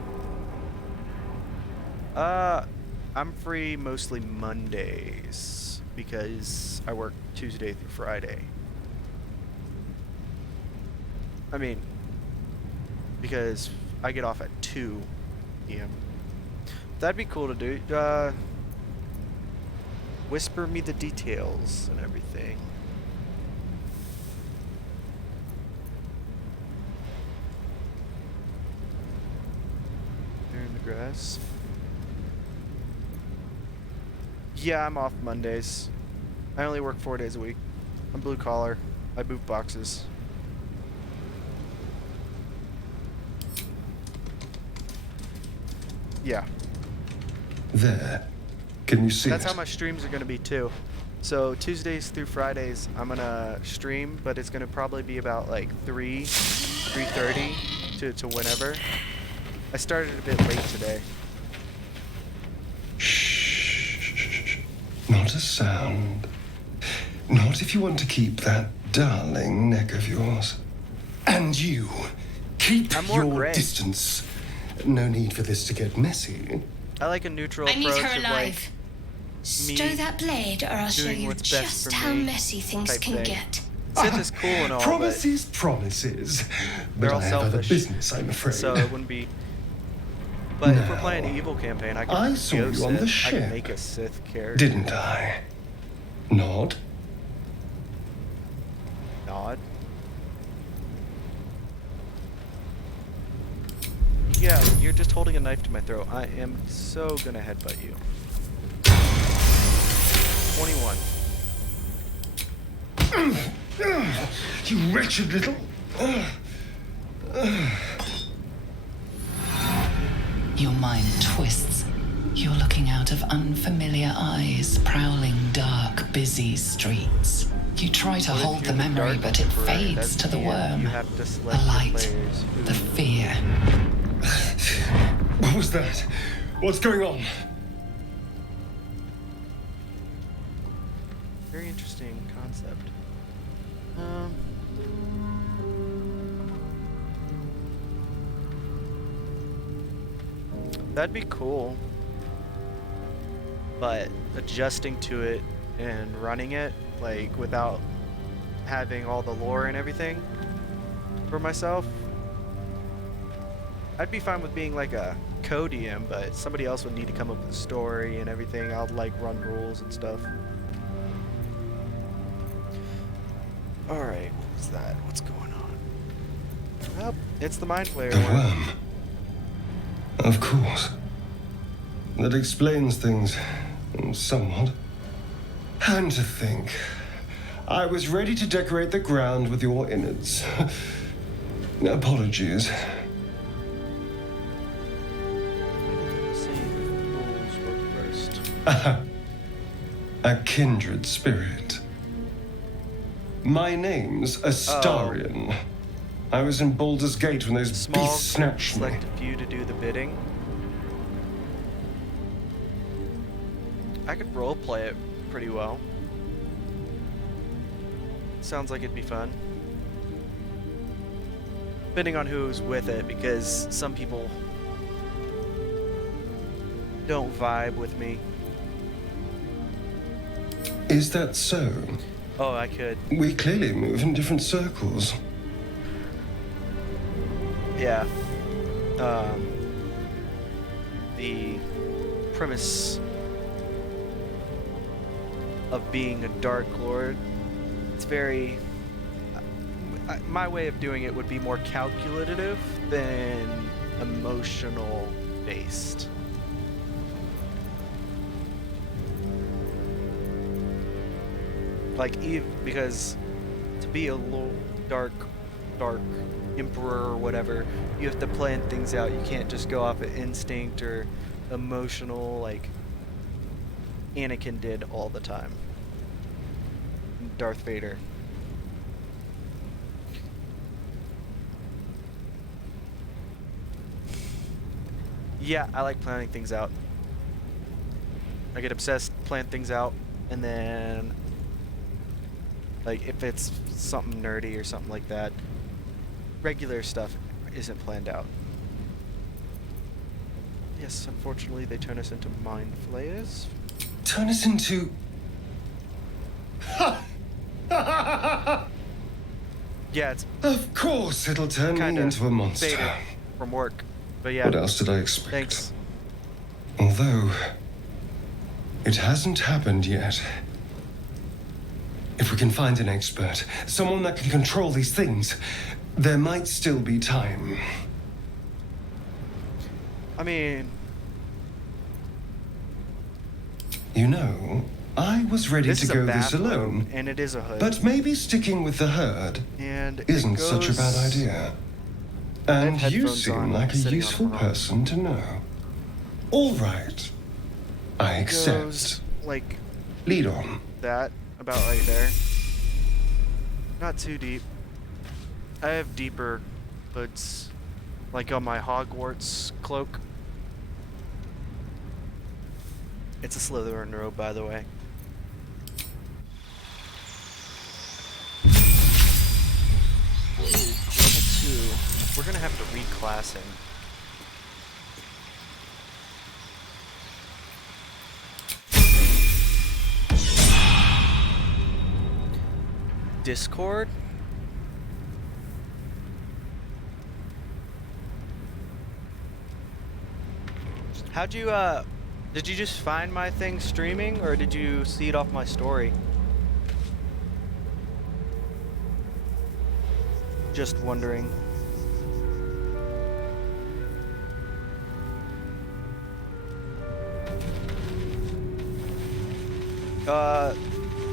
I'm free mostly Mondays because I work Tuesday through Friday. I mean, because I get off at 2 p.m. That'd be cool to do. Whisper me the details and everything. progress. Yeah, I'm off Mondays. I only work 4 days a week. I'm blue collar. I move boxes. Yeah. There. Can you see That's it? how my streams are going to be too. So Tuesdays through Fridays, I'm going to stream, but it's going to probably be about like 3:30 to whenever. I started a bit late today. Shh. Not a sound. Not if you want to keep that darling neck of yours. And you, keep I'm more your gray. distance. No need for this to get messy. I like a neutral I approach need her of alive. like Stow that blade, or I'll show doing you what's best just for how me messy things type can thing. get. Sith is cool and all, Promises, promises. They're But all I have other selfish. business, I'm afraid. so it wouldn't be. But if we're No. playing an evil campaign, I I could saw go you on the Sith. I ship. could make a Sith character. Didn't I? Nod? Nod. Yeah, you're just holding a knife to my throat. I am so gonna headbutt you. 21. You wretched little... Your mind twists. You're looking out of unfamiliar eyes, prowling dark, busy streets. You try to What if hold the you're memory, dark but it temporary? fades That's to the the end. worm. You have to The select your light, players who- the fear. What was that? What's going on? Very interesting concept. That'd be cool. But adjusting to it and running it, like, without having all the lore and everything for myself, I'd be fine with being like a co-DM, but somebody else would need to come up with a story and everything. I'll like run rules and stuff. Alright, what was that? What's going on? Oh, it's the Mind Flayer The one. worm. Of course. That explains things somewhat. And to think, I was ready to decorate the ground with your innards. Apologies. See if the rules work first. A kindred spirit. My name's Astarion. I was in Baldur's Gate when those Small beasts snatched me. select a few to do the bidding. I could roleplay it pretty well. Sounds like it'd be fun. Depending on who's with it, because some people don't vibe with me. Is that so? Oh, I could. We clearly move in different circles. Yeah. The premise of being a Dark Lord, it's very... my way of doing it would be more calculative than emotional based. Like, because to be a dark emperor or whatever, you have to plan things out. You can't just go off of instinct or emotional like Anakin did all the time. Darth Vader. Yeah, I like planning things out. I get obsessed, plan things out, and then like if it's something nerdy or something like that, regular stuff isn't planned out. Yes, unfortunately they turn us into mind flayers. Turn us into... Yeah, it's Of course it'll turn me kind into a of monster. faded from work. But yeah, What else did I expect? thanks. Although, it hasn't happened yet. If we can find an expert, someone that can control these things, there might still be time. I mean, You know, I was ready this to is go a this bathroom, alone, and it is a hood. but maybe sticking with the herd and isn't such a bad idea. And you headphones seem on, like a sitting on a useful rock. person to know. All right. I It accept. goes like Lead on. that, about right there. Not too deep. I have deeper hoods, like on my Hogwarts cloak. It's a Slytherin robe, by the way. Whoa, level 2. We're gonna have to reclass him. Discord? How'd you, did you just find my thing streaming, or did you see it off my story? Just wondering.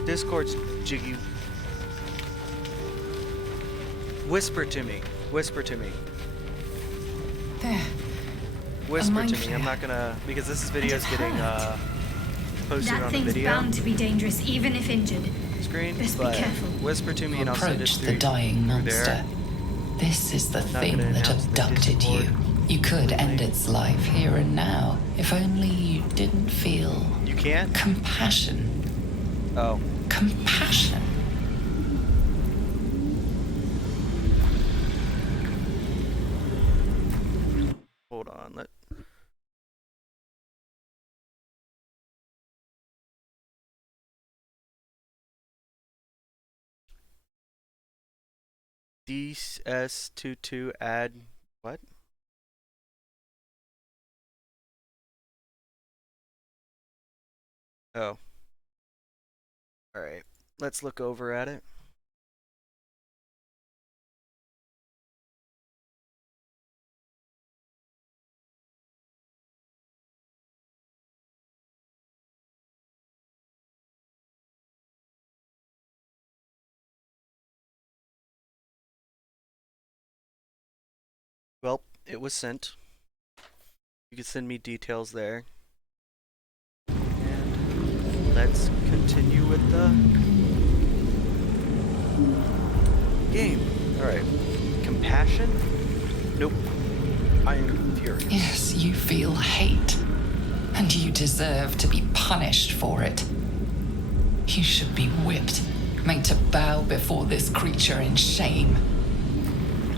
Discord's jiggy. Whisper to me. Whisper to me. There. Whisper mind to me. I'm flare. not gonna, because this video's It getting hurt. posted That on the thing's video bound to be dangerous, even if injured. screen. Best be But careful. whisper to me and I'll send it Approach through, the dying through monster. there. This is the Not thing gonna that announce the abducted you. Discord. You could end its life here and now, if only you didn't feel You can't? compassion. Oh. Compassion. Hold on. Let. DS22 add what? Oh. Alright. Let's look over at it. Well, it was sent. You can send me details there. And let's continue with the game. Alright. Compassion? Nope. I am furious. Yes, you feel hate. And you deserve to be punished for it. You should be whipped, made to bow before this creature in shame.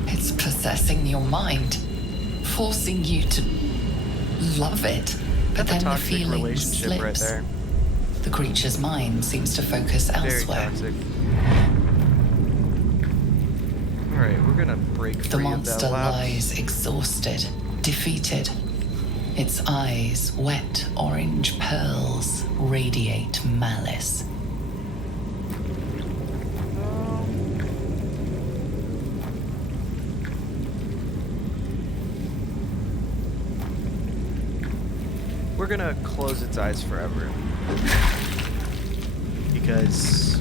It's possessing your mind, forcing you to love it. But That's a then the toxic feeling relationship right slips. there. The creature's mind seems to focus Very elsewhere. toxic. Alright, we're gonna break free The of monster that lab. lies exhausted, defeated. Its eyes, wet orange pearls, radiate malice. We're gonna close its eyes forever. Because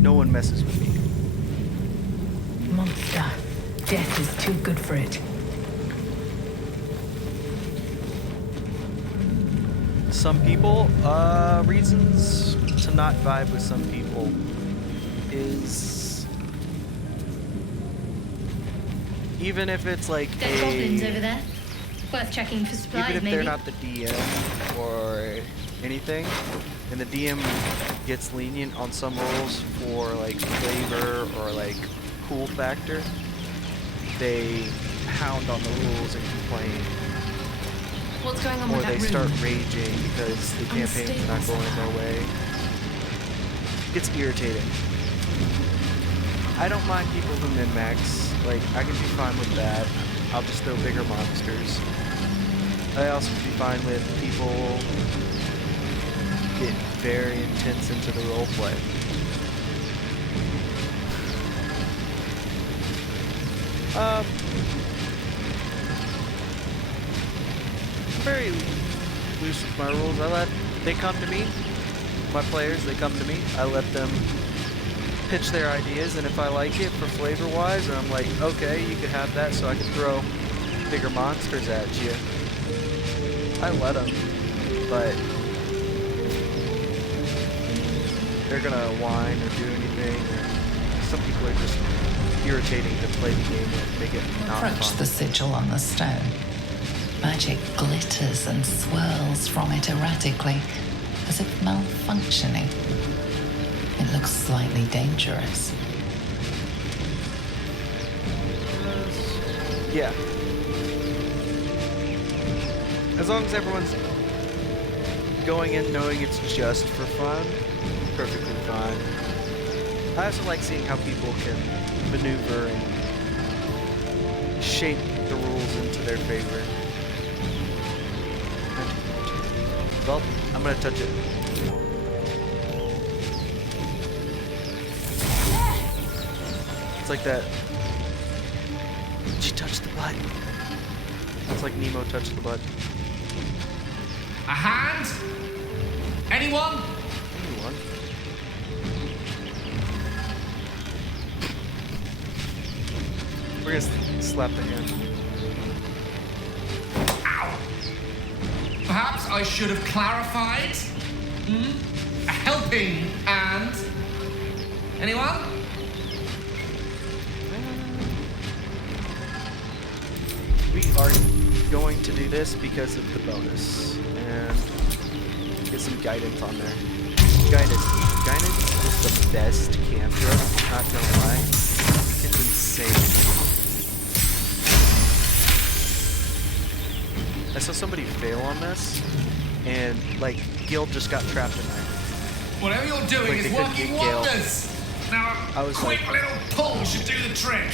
no one messes with me. Monster. Death is too good for it. Some people, reasons to not vibe with some people is even if it's like There's goblins over there. Worth checking for supplies, even if maybe. they're not the DM or anything, and the DM gets lenient on some roles for like flavor or like cool factor, they hound on the rules and complain. What's going on Or with they that room? start raging because the campaign's not going their way. It's irritating. I don't mind people who min-max. Like, I can be fine with that. I'll just throw bigger monsters. I also can be fine with people get very intense into the roleplay. very loose with my rules. They come to me, my players, they come to me. I let them pitch their ideas, and if I like it for flavor-wise, I'm like, okay, you can have that, so I can throw bigger monsters at you. I let them, but they're gonna whine or do anything. Or some people are just irritating to play the game and make it not Approach fun. the sigil on the stone. Magic glitters and swirls from it erratically, as if malfunctioning. It looks slightly dangerous. Yeah. As long as everyone's going in knowing it's just for fun, perfectly fine. I also like seeing how people can maneuver and shape the rules into their favor. Well, I'm gonna touch it. It's like that. Did you touch the butt? It's like Nemo touched the butt. A hand? Anyone? Anyone? We're gonna slap the hand. Ow! Perhaps I should have clarified? A helping hand? Anyone? We are going to do this because of the bonus and get some guidance on there. Guidance is the best cantrip, not gonna lie. It's insane. I saw somebody fail on this, and like Gil just got trapped in there. Whatever you're doing Like is they couldn't working get Gale. wonders. Now, I a was quick like- little pull should do the trick.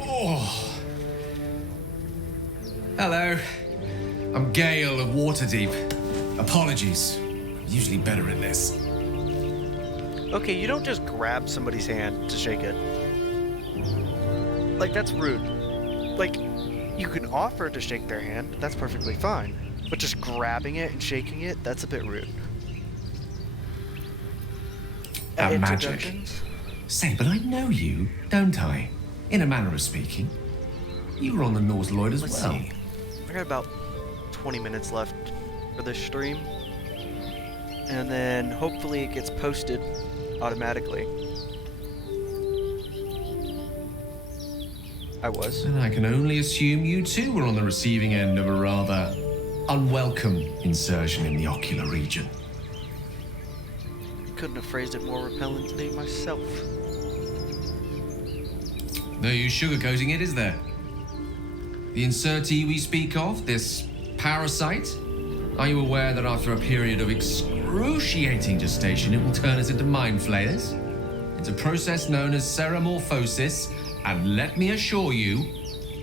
Oh. Hello. I'm Gale of Waterdeep. Apologies. Usually better at this. Okay, you don't just grab somebody's hand to shake it. Like, that's rude. Like, you can offer to shake their hand, that's perfectly fine. But just grabbing it and shaking it, that's a bit rude. That magic. Introductions? Say, but I know you, don't I? In a manner of speaking. You were on the Nautiloid as Let's well. see. I got about 20 minutes left for this stream. And then hopefully it gets posted automatically. I was. And I can only assume you too were on the receiving end of a rather unwelcome insertion in the ocular region. Couldn't have phrased it more repellently myself. No use sugarcoating it, is there? The insertee we speak of, this parasite, are you aware that after a period of excruciating gestation, it will turn us into mind flayers? It's a process known as seromorphosis, and let me assure you,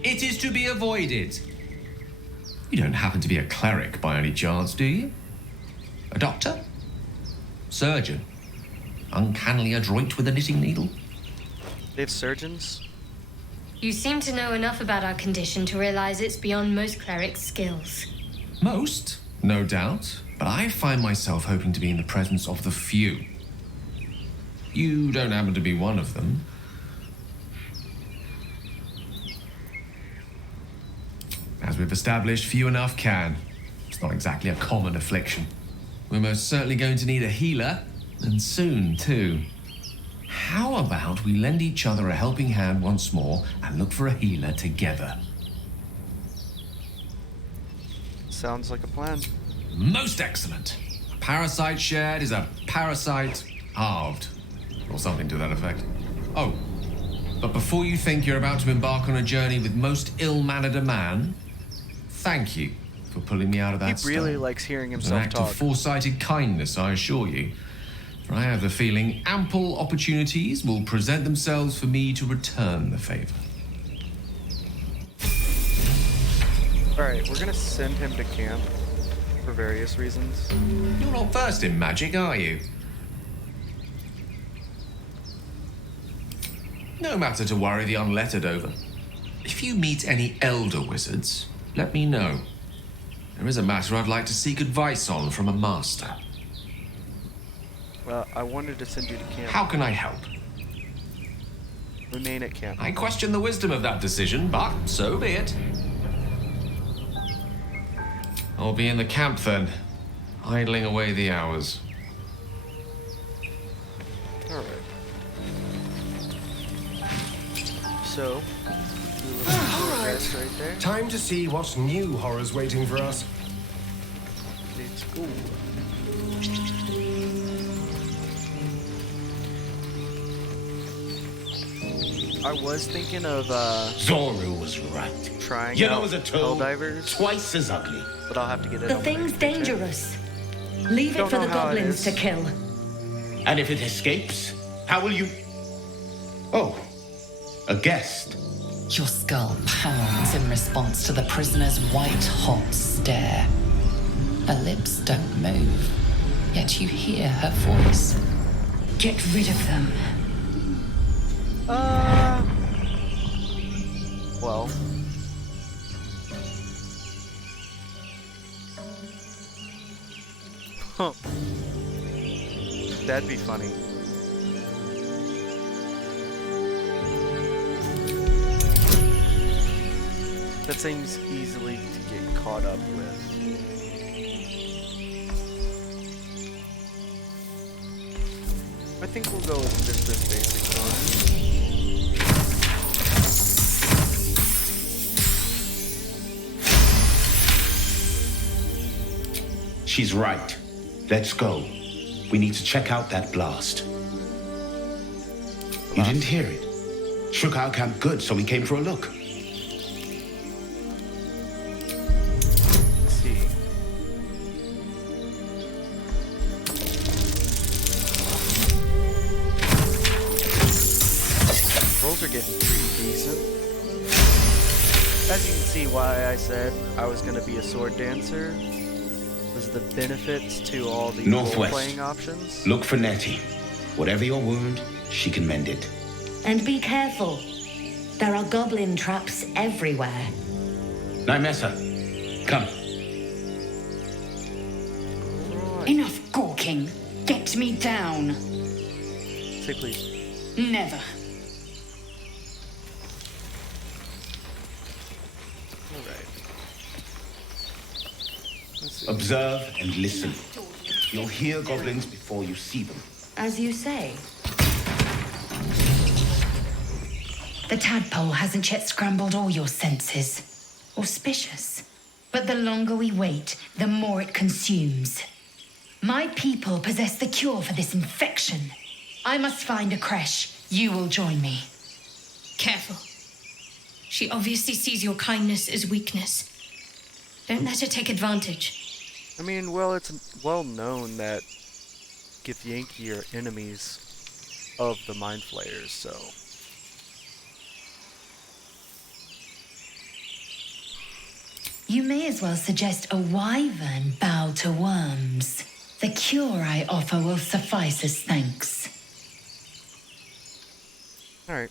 it is to be avoided. You don't happen to be a cleric by any chance, do you? A doctor? Surgeon? Uncannily adroit with a knitting needle? They have surgeons? You seem to know enough about our condition to realize it's beyond most clerics' skills. Most, no doubt, but I find myself hoping to be in the presence of the few. You don't happen to be one of them. As we've established, few enough can. It's not exactly a common affliction. We're most certainly going to need a healer, and soon, too. How about we lend each other a helping hand once more and look for a healer together? Sounds like a plan. Most excellent. A parasite shared is a parasite halved. Or something to that effect. Oh, but before you think you're about to embark on a journey with most ill-mannered a man, thank you for pulling me out of that He really stone. likes hearing It's an himself act talk. of foresighted kindness, I assure you. For I have the feeling ample opportunities will present themselves for me to return the favor. Alright, we're gonna send him to camp for various reasons. You're not versed in magic, are you? No matter to worry the unlettered over. If you meet any elder wizards, let me know. There is a matter I'd like to seek advice on from a master. Well, I wanted to send you to camp. How can I help? Remain at camp. I question the wisdom of that decision, but so be it. I'll be in the camp then, idling away the hours. Alright. So, we will put this right there. Time to see what new horror's waiting for us. Let's go. I was thinking of Zoru was right. trying You out know, as a toad, Helldivers, twice as ugly. but I'll have to get it. The on my thing's picture. dangerous. Leave it Don't for know the how it goblins to is. kill. And if it escapes, how will you... Oh, a guest. Your skull pounds in response to the prisoner's white-hot stare. Her lips don't move, yet you hear her voice. Get rid of them. Well. Huh. That'd be funny. That seems easily to get caught up with. I think we'll go with just this basic one. She's right. Let's go. We need to check out that blast. You didn't hear it? Shook our camp good, so we came for a look. Let's see. Rolls are getting pretty decent. As you can see why I said I was going to be a sword dancer was the benefits to all the Northwest. role-playing options. Look for Nettie. Whatever your wound, she can mend it. And be careful. There are goblin traps everywhere. Nymessa, come. Enough gawking. Get me down. Say please. Never. Alright. Let's see. Observe and listen. You'll hear goblins before you see them. As you say. The tadpole hasn't yet scrambled all your senses. Auspicious. But the longer we wait, the more it consumes. My people possess the cure for this infection. I must find a creche. You will join me. Careful. She obviously sees your kindness as weakness. Don't let her take advantage. I mean, well, it's well known that Githyanki are enemies of the Mind Flayers, so... You may as well suggest a wyvern bow to worms. The cure I offer will suffice as thanks. Alright.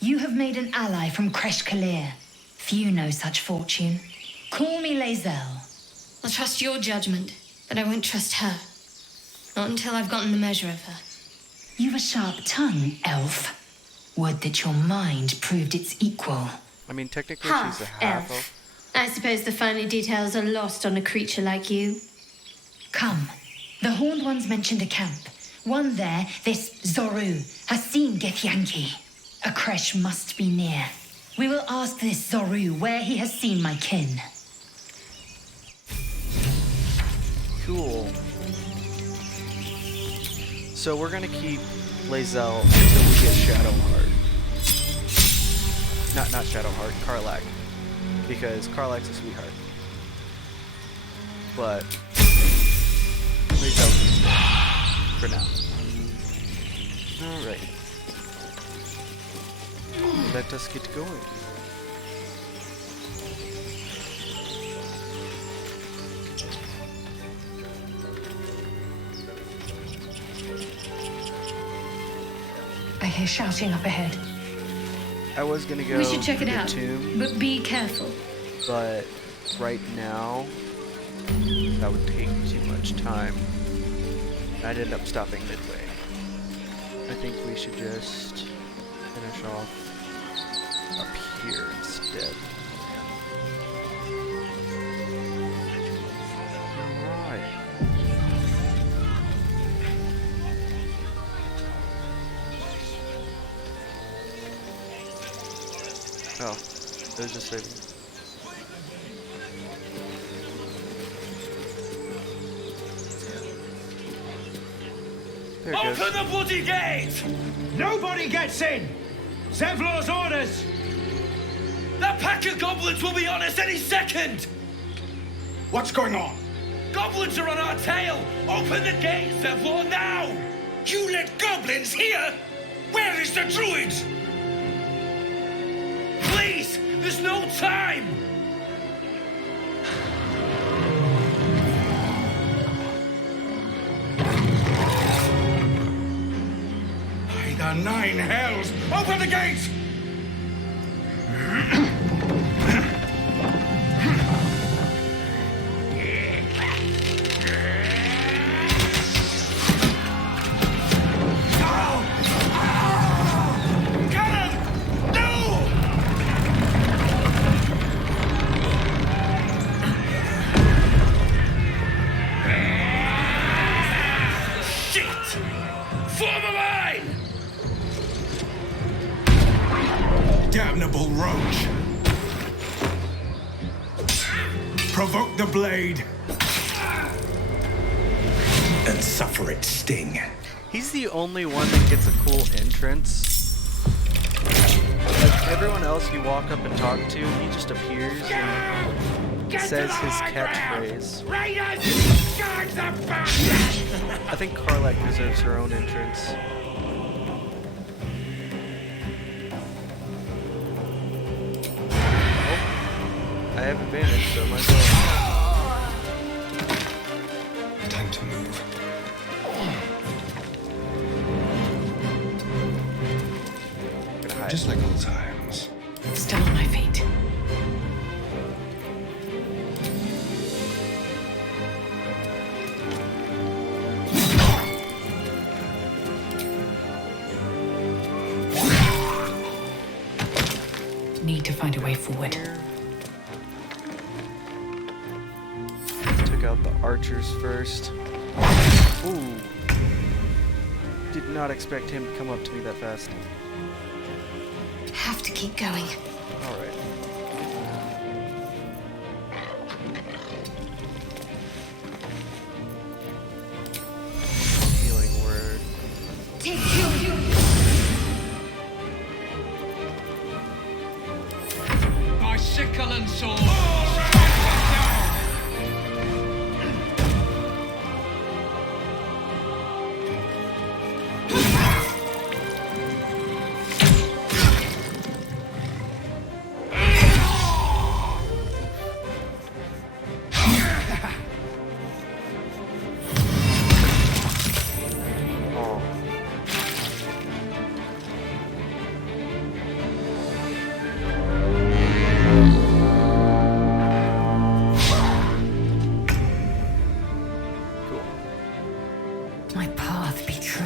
You have made an ally from Kresh Kalir. Few know such fortune. Call me Lae'zel. I'll trust your judgment, but I won't trust her. Not until I've gotten the measure of her. You've a sharp tongue, elf. Would that your mind proved its equal. I mean, technically she's a half elf. I suppose the finer details are lost on a creature like you. Come. The Horned Ones mentioned a camp. One there, this Zoru, has seen Githyanki. A creche must be near. We will ask this Zoru where he has seen my kin. Cool. So we're gonna keep Lae'zel until we get Shadowheart. Not Shadowheart, Karlach. Because Karlach's a sweetheart. But Lae'zel for now. Alright. Let us get going. hear shouting up ahead. I was gonna go We should check it to the out, tomb, but be careful. but right now that would take too much time. I'd end up stopping midway. I think we should just finish off up here instead. Alright. Oh, there's just saving. There it goes. Open the bloody gate! Nobody gets in! Zevlor's orders! That pack of goblins will be on us any second! What's going on? Goblins are on our tail! Open the gate, Zevlor, now! You let goblins here? Where is the druid? Please! There's no time! By the 9 hells! Open the gate! Damnable roach! Provoke the blade and suffer its sting. He's the only one that gets a cool entrance. Like everyone else you walk up and talk to, he just appears and says his catchphrase. I think Karlak deserves her own entrance. I have advantage, so might as well. Time to move. Just like old times. Still on my feet. Need to find a way forward. Took out the archers first. Ooh. Did not expect him to come up to me that fast. Have to keep going. Alright. Healing word. Take you. My sickle and sword! My path be true.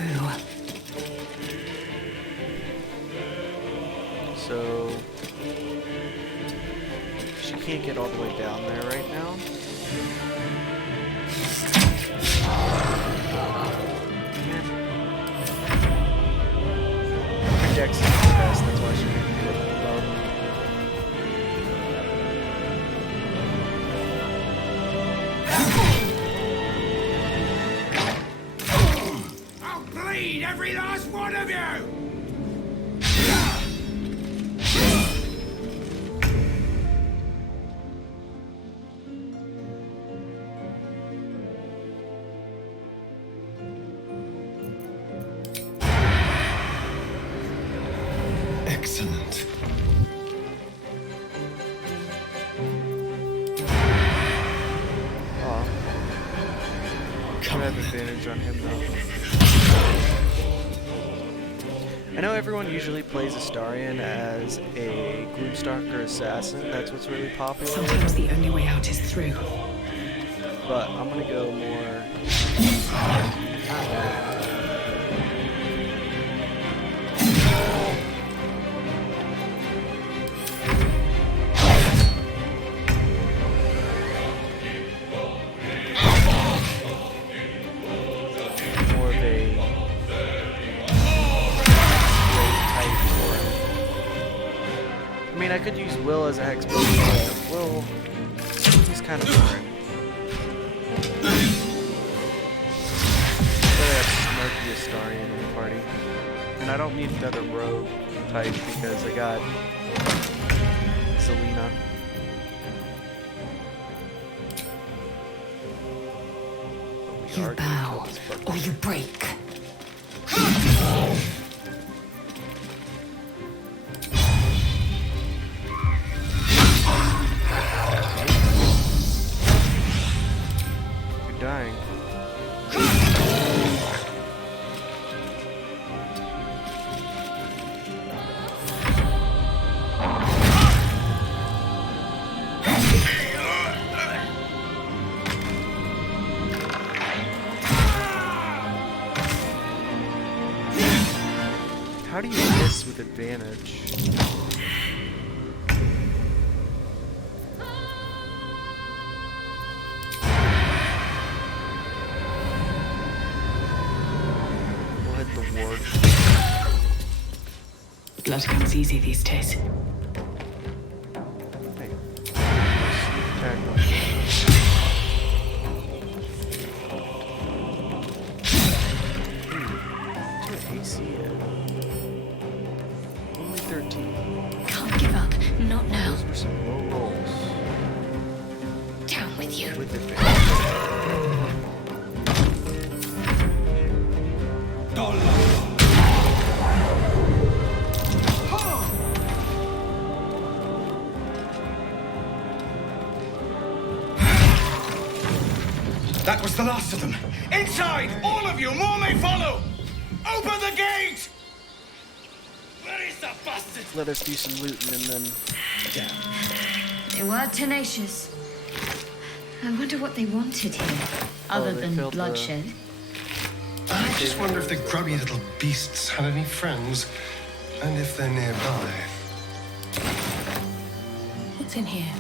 So she can't get all the way down there right now. Her dex is the best, that's why she didn't get it above. I'll bleed every last one of you! Excellent. Aw. I have advantage on him though. I know everyone usually plays Astarion as a Gloomstalker assassin. That's what's really popular. Sometimes the only way out is through. But I'm gonna go more... more of a... I mean, I could use Will as a hex, but Will, he's kind of boring. But I have Snarky Astarion in the party. And I don't need another rogue type because I got Xylina. You bow, or you break. You're dying. How do you miss with advantage? We'll hit the ward. Blood comes easy these days. Hey. Attack on. AC at? Only 13. Can't give up. Not now. Those were some low rolls. Down with you. With advantage. That was the last of them. Inside! All of you! More may follow! Open the gate! Where is the bastard? Let us do some looting and then... They were tenacious. I wonder what they wanted here, other they than filled the- bloodshed. I just wonder if the grubby little beasts had any friends, and if they're nearby. What's in here?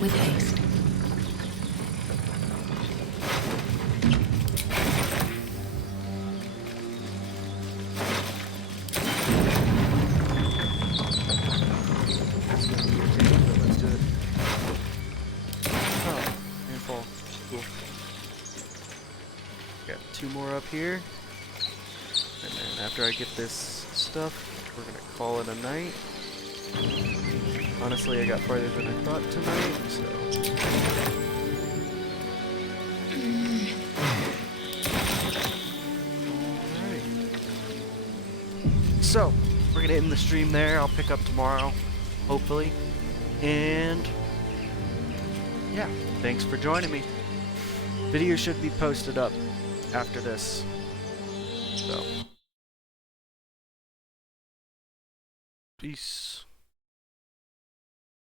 With haste. Let's do it. Oh, handful. Cool. Got 2 more up here. And then after I get this stuff, we're gonna call it a night. Honestly, I got farther than I thought tonight, so... Alright. So, we're gonna end the stream there. I'll pick up tomorrow, hopefully. And... yeah, thanks for joining me. Video should be posted up after this. So... peace.